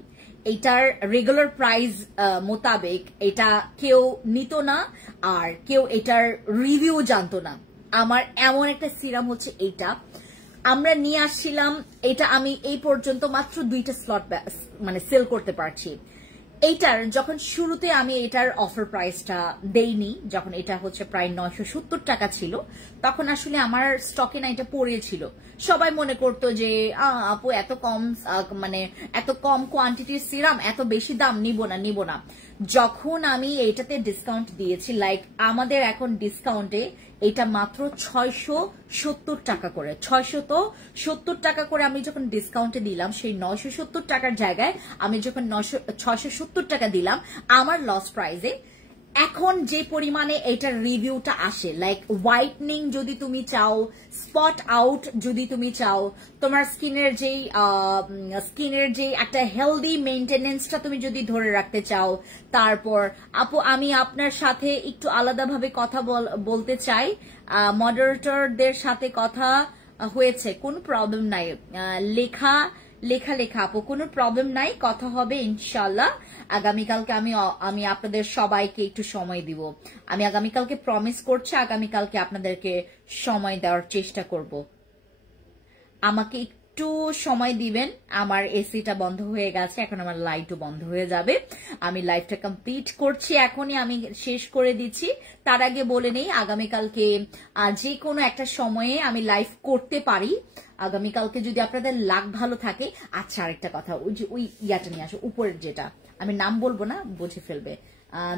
এটার রেগুলার প্রাইস মোতাবেক এটা কেউ নিত না, আর কেউ এটার রিভিউ জানতো না। আমার এমন একটা সিরাম হচ্ছে এইটা, আমরা নিয়ে আসছিলাম এটা, আমি এই পর্যন্ত মাত্র 2টা স্লট মানে সেল করতে পারছি। এইটার যখন শুরুতে আমি এটার অফার প্রাইসটা দেইনি, যখন এটা হচ্ছে প্রায় 970 টাকা ছিল, তখন আসলে আমার স্টকে না এটা পড়েছিল। সবাই মনে করতো যে আপু এত কম মানে এত কম কোয়ান্টিটির সিরাম, এত বেশি দাম, নিব না। যখন আমি এটাতে ডিসকাউন্ট দিয়েছি, লাইক আমাদের এখন ডিসকাউন্টে এটা মাত্র 670 টাকা করে, 670 টাকা করে আমি যখন ডিসকাউন্টে দিলাম, সেই 970 টাকার জায়গায় আমি যখন 670 টাকা দিলাম আমার লস প্রাইসে, এখন যে পরিমাণে এটার রিভিউটা আসে, লাইক হোয়াইটনিং যদি তুমি চাও, স্পট আউট যদি তুমি চাও, তোমার স্কিনের যেই একটা হেলদি মেইনটেনেন্সটা তুমি যদি ধরে রাখতে চাও, তারপর আপু আমি আপনার সাথে একটু আলাদাভাবে কথা বলতে চাই, মডারেটরদের সাথে কথা হয়েছে, কোনো প্রবলেম নাই, লেখা আপু, কোনো প্রবলেম নাই, কথা হবে ইনশাল্লাহ। আগামীকালকে আমি আপনাদের সবাইকে একটু সময় দিব, আমি আগামীকালকে প্রমিস করছি, আগামীকালকে আপনাদেরকে সময় দেওয়ার চেষ্টা করব। আমাকে একটু সময় দিবেন, আমার এসিটা বন্ধ হয়ে গেছে, এখন আমার লাইটও বন্ধ হয়ে যাবে, আমি লাইভটা কমপ্লিট করছি এখনই, আমি শেষ করে দিচ্ছি। তার আগে বলে নেই আগামীকালকে যে কোনো একটা সময়ে আমি লাইভ করতে পারি, আগামীকালকে যদি আপনাদের লাক ভালো থাকে। আচ্ছা আরেকটা কথা, ওই যে ওই ইয়াটা নিয়ে আসো, উপরের যেটা, আমি নাম বলবো না, বুঝে ফেলবে,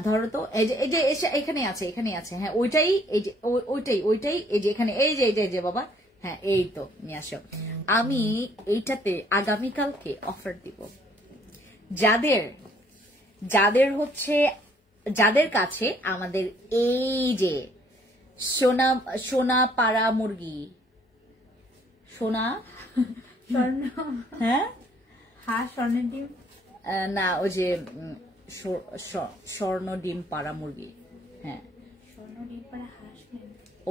ধরো তো এই যে এখানে আছে, হ্যাঁ ওইটাই, এই যে ওইটাই এই যে এখানে, এই যে বাবা, হ্যাঁ এই তো নিয়ে আসো। আমি এইটাতে আগামীকালকে অফার দিব, যাদের কাছে আমাদের এই যে সোনা পাড়া মুরগি, সোনা হ্যাঁ হাঁস, স্বর্ণের ডিম, না ওই যে স্বর্ণ ডিম পাড়া মুরগি, হ্যাঁ স্বর্ণ ডিম পাড়া হাঁস,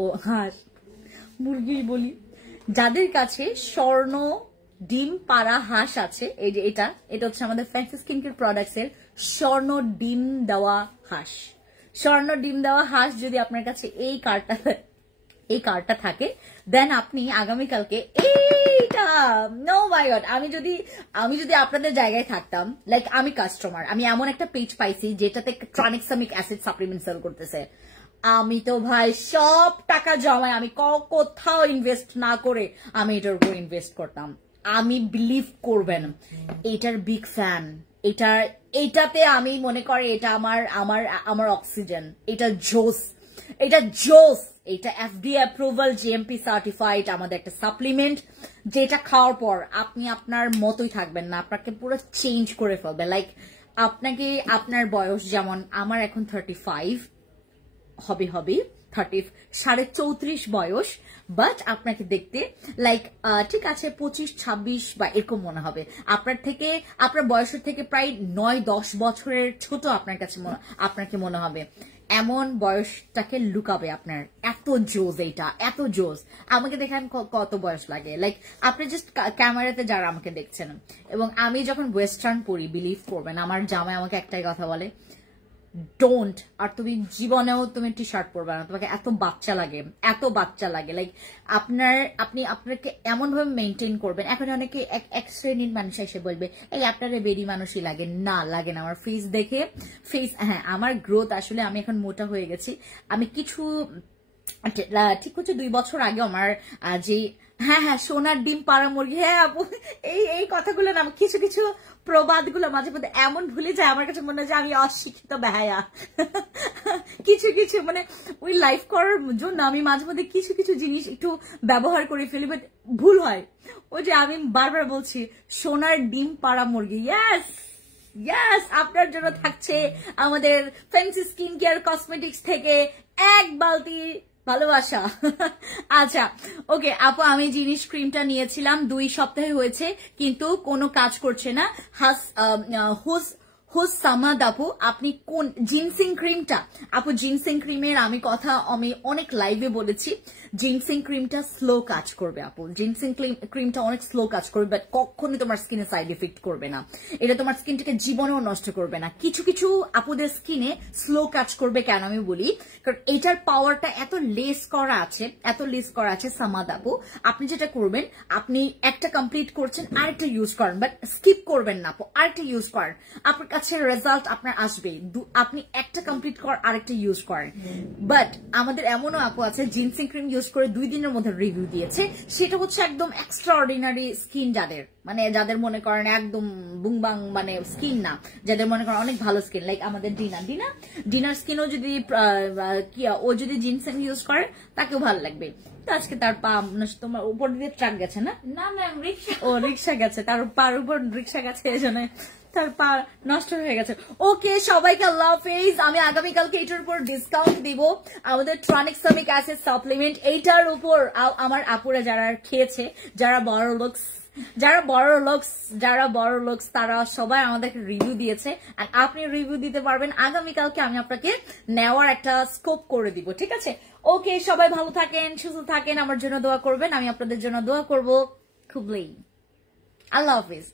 ও হাঁস মুরগি বলি, যাদের কাছে স্বর্ণ ডিম পাড়া হাঁস আছে, এই যে এটা হচ্ছে আমাদের ফ্যান্সি স্কিন কেয়ার প্রোডাক্টস এর স্বর্ণ ডিম দেওয়া হাঁস। স্বর্ণ ডিম দেওয়া হাঁস যদি আপনার কাছে এই কার্ডটা থাকে, দেন আপনি আগামীকালকে এইটা, নো মাই গড, আমি যদি আপনাদের জায়গায় থাকতাম, লাইক আমি কাস্টমার, আমি এমন একটা পেজ পাইছি যেটাতে ট্রানএক্সামিক অ্যাসিড সাপ্লিমেন্ট সেল করতেছে, আমি তো ভাই সব টাকা জমায়, আমি কোথাও ইনভেস্ট না করে আমি এটার উপর ইনভেস্ট করতাম। আমি বিলিভ করবেন, এটার বিগ ফ্যান, এটাতে আমি মনে করি এটা আমার অক্সিজেন, এটা জোস, এটা FDA অ্যাপ্রুভাল, GMP সার্টিফাইড আমাদের একটা সাপ্লিমেন্ট, যেটা খাওয়ার পর আপনি আপনার মতোই থাকবেন না, আপনাকে পুরো চেঞ্জ করে ফেলবে। লাইক আপনাকে, আপনার বয়স যেমন আমার এখন 35 হবে 34.5 বয়স, বাট আপনাকে দেখতে লাইক ঠিক আছে 25-26 বা এরকম মনে হবে, আপনার বয়সের থেকে প্রায় 9-10 বছরের ছোট আপনাকে মনে হবে, এমন বয়সটাকে লুকাবে আপনার, এত জোস, এত জোস। আমাকে দেখেন কত বয়স লাগে, লাইক আপনি জাস্ট ক্যামেরাতে যারা আমাকে দেখছেন, এবং আমি যখন ওয়েস্টার্ন পরি, বিলিভ করবেন আমার জামাই আমাকে একটাই কথা বলে, ডোন্ট, আর তুমি জীবনেও তুমি টি শার্ট পরবে না, তোমাকে এত বাচ্চা লাগে, লাইক আপনি আপনাকে এমন ভাবে মেনটেন করবেন। এখন অনেকে এক শ্রেণীর মানুষ এসে বলবে এই আপনার বেরি মানুষই লাগে না, আমার ফেস দেখে, হ্যাঁ আমার গ্রোথ, আসলে আমি এখন মোটা হয়ে গেছি, আমি কিছু ঠিক হচ্ছে 2 বছর আগে আমার যে হ্যাঁ সোনার ডিম পাড়া মুরগি, হ্যাঁ আপু এই কথাগুলো না, কিছু প্রবাদগুলো মাঝে মধ্যে এমন ভুলে যায়, আমার কাছে মনে হয় যে আমি অশিক্ষিত বেহায়া। কিছু মানে ওই লাইফ করার জন্য আমি মাঝে মধ্যে কিছু জিনিস একটু ব্যবহার করে ফেলি, বাট ভুল হয়। ওই যে আমি বারবার বলছি সোনার ডিম পাড়া মুরগি, ইয়াস আপনার জন্য থাকছে আমাদের ফ্যান্সি স্কিন কেয়ার কসমেটিক্স থেকে 1 বালতি ভালোবাসা। আচ্ছা ওকে আপু, আমি জিনিস ক্রিমটা নিয়েছিলাম 2 সপ্তাহ হয়েছে, কিন্তু কোনো কাজ করছে না, সামাদ আপু, আপনি কোন জিনসিং ক্রিমটা আপু, জিনসিং ক্রিমের আমি অনেক লাইভে বলেছি, জিনসিং ক্রিমটা স্লো কাজ করবে আপু, জিনসিং ক্রিমটা অনেক স্লো কাজ করবে, বাট কখনোই তোমার স্কিনে সাইড এফেক্ট করবে না, এটা তোমার স্কিনটাকে জীবনেও নষ্ট করবে না। কিছু কিছু আপুদের স্কিনে স্লো কাজ করবে কেন আমি বলি, কারণ এটার পাওয়ারটা এত লেস করা আছে সামাদ আপু। আপনি যেটা করবেন, আপনি একটা কমপ্লিট করছেন, আরেকটা ইউজ করেন, বাট স্কিপ করবেন না আপু, আরেকটা ইউজ করেন, আপনার কাছে রেজাল্ট আপনার আসবে। আপনি একটা কমপ্লিট কর, আরেকটা ইউজ করেন। বাট আমাদের এমনও আপু আছে জিনসিং ক্রিম ইউজ করে 2 দিনের মধ্যে রিভিউ দিয়েছে, সেটা হচ্ছে একদম এক্সট্রা অর্ডিনারি স্কিন, যাদের মনে করেন একদম বুংবাং মানে স্কিন না, যাদের মনে করেন অনেক ভালো স্কিন, লাইক আমাদের ডিনার স্কিনও যদি ও যদি জিনসিং ইউজ করে তাকেও ভালো লাগবে। তো আজকে তার পা তোমার উপর দিয়ে ট্রাক গেছে না, না ম্যাম রিক্সা, ও রিক্সা গেছে, তার পার উপর রিক্সা গেছে, এই জন্য তার পা নষ্ট হয়ে গেছে। ওকে, সবাইকে আল্লাহ হাফেজ। আমি আগামীকালকে এটার উপর ডিসকাউন্ট দিব, আমাদের ট্রানিক্সামিক অ্যাসিড সাপ্লিমেন্ট, এইটার উপর আমার আপুরা যারা খেয়েছে, যারা বড় লোকস তারা সবাই আমাদেরকে রিভিউ দিয়েছে, আর আপনি রিভিউ দিতে পারবেন। আগামীকালকে আমি আপনাকে নেওয়ার একটা স্কোপ করে দিব, ঠিক আছে? ওকে, সবাই ভালো থাকেন, সুস্থ থাকেন, আমার জন্য দোয়া করবেন, আমি আপনাদের জন্য দোয়া করবো খুবই। আল্লাহ হাফেজ।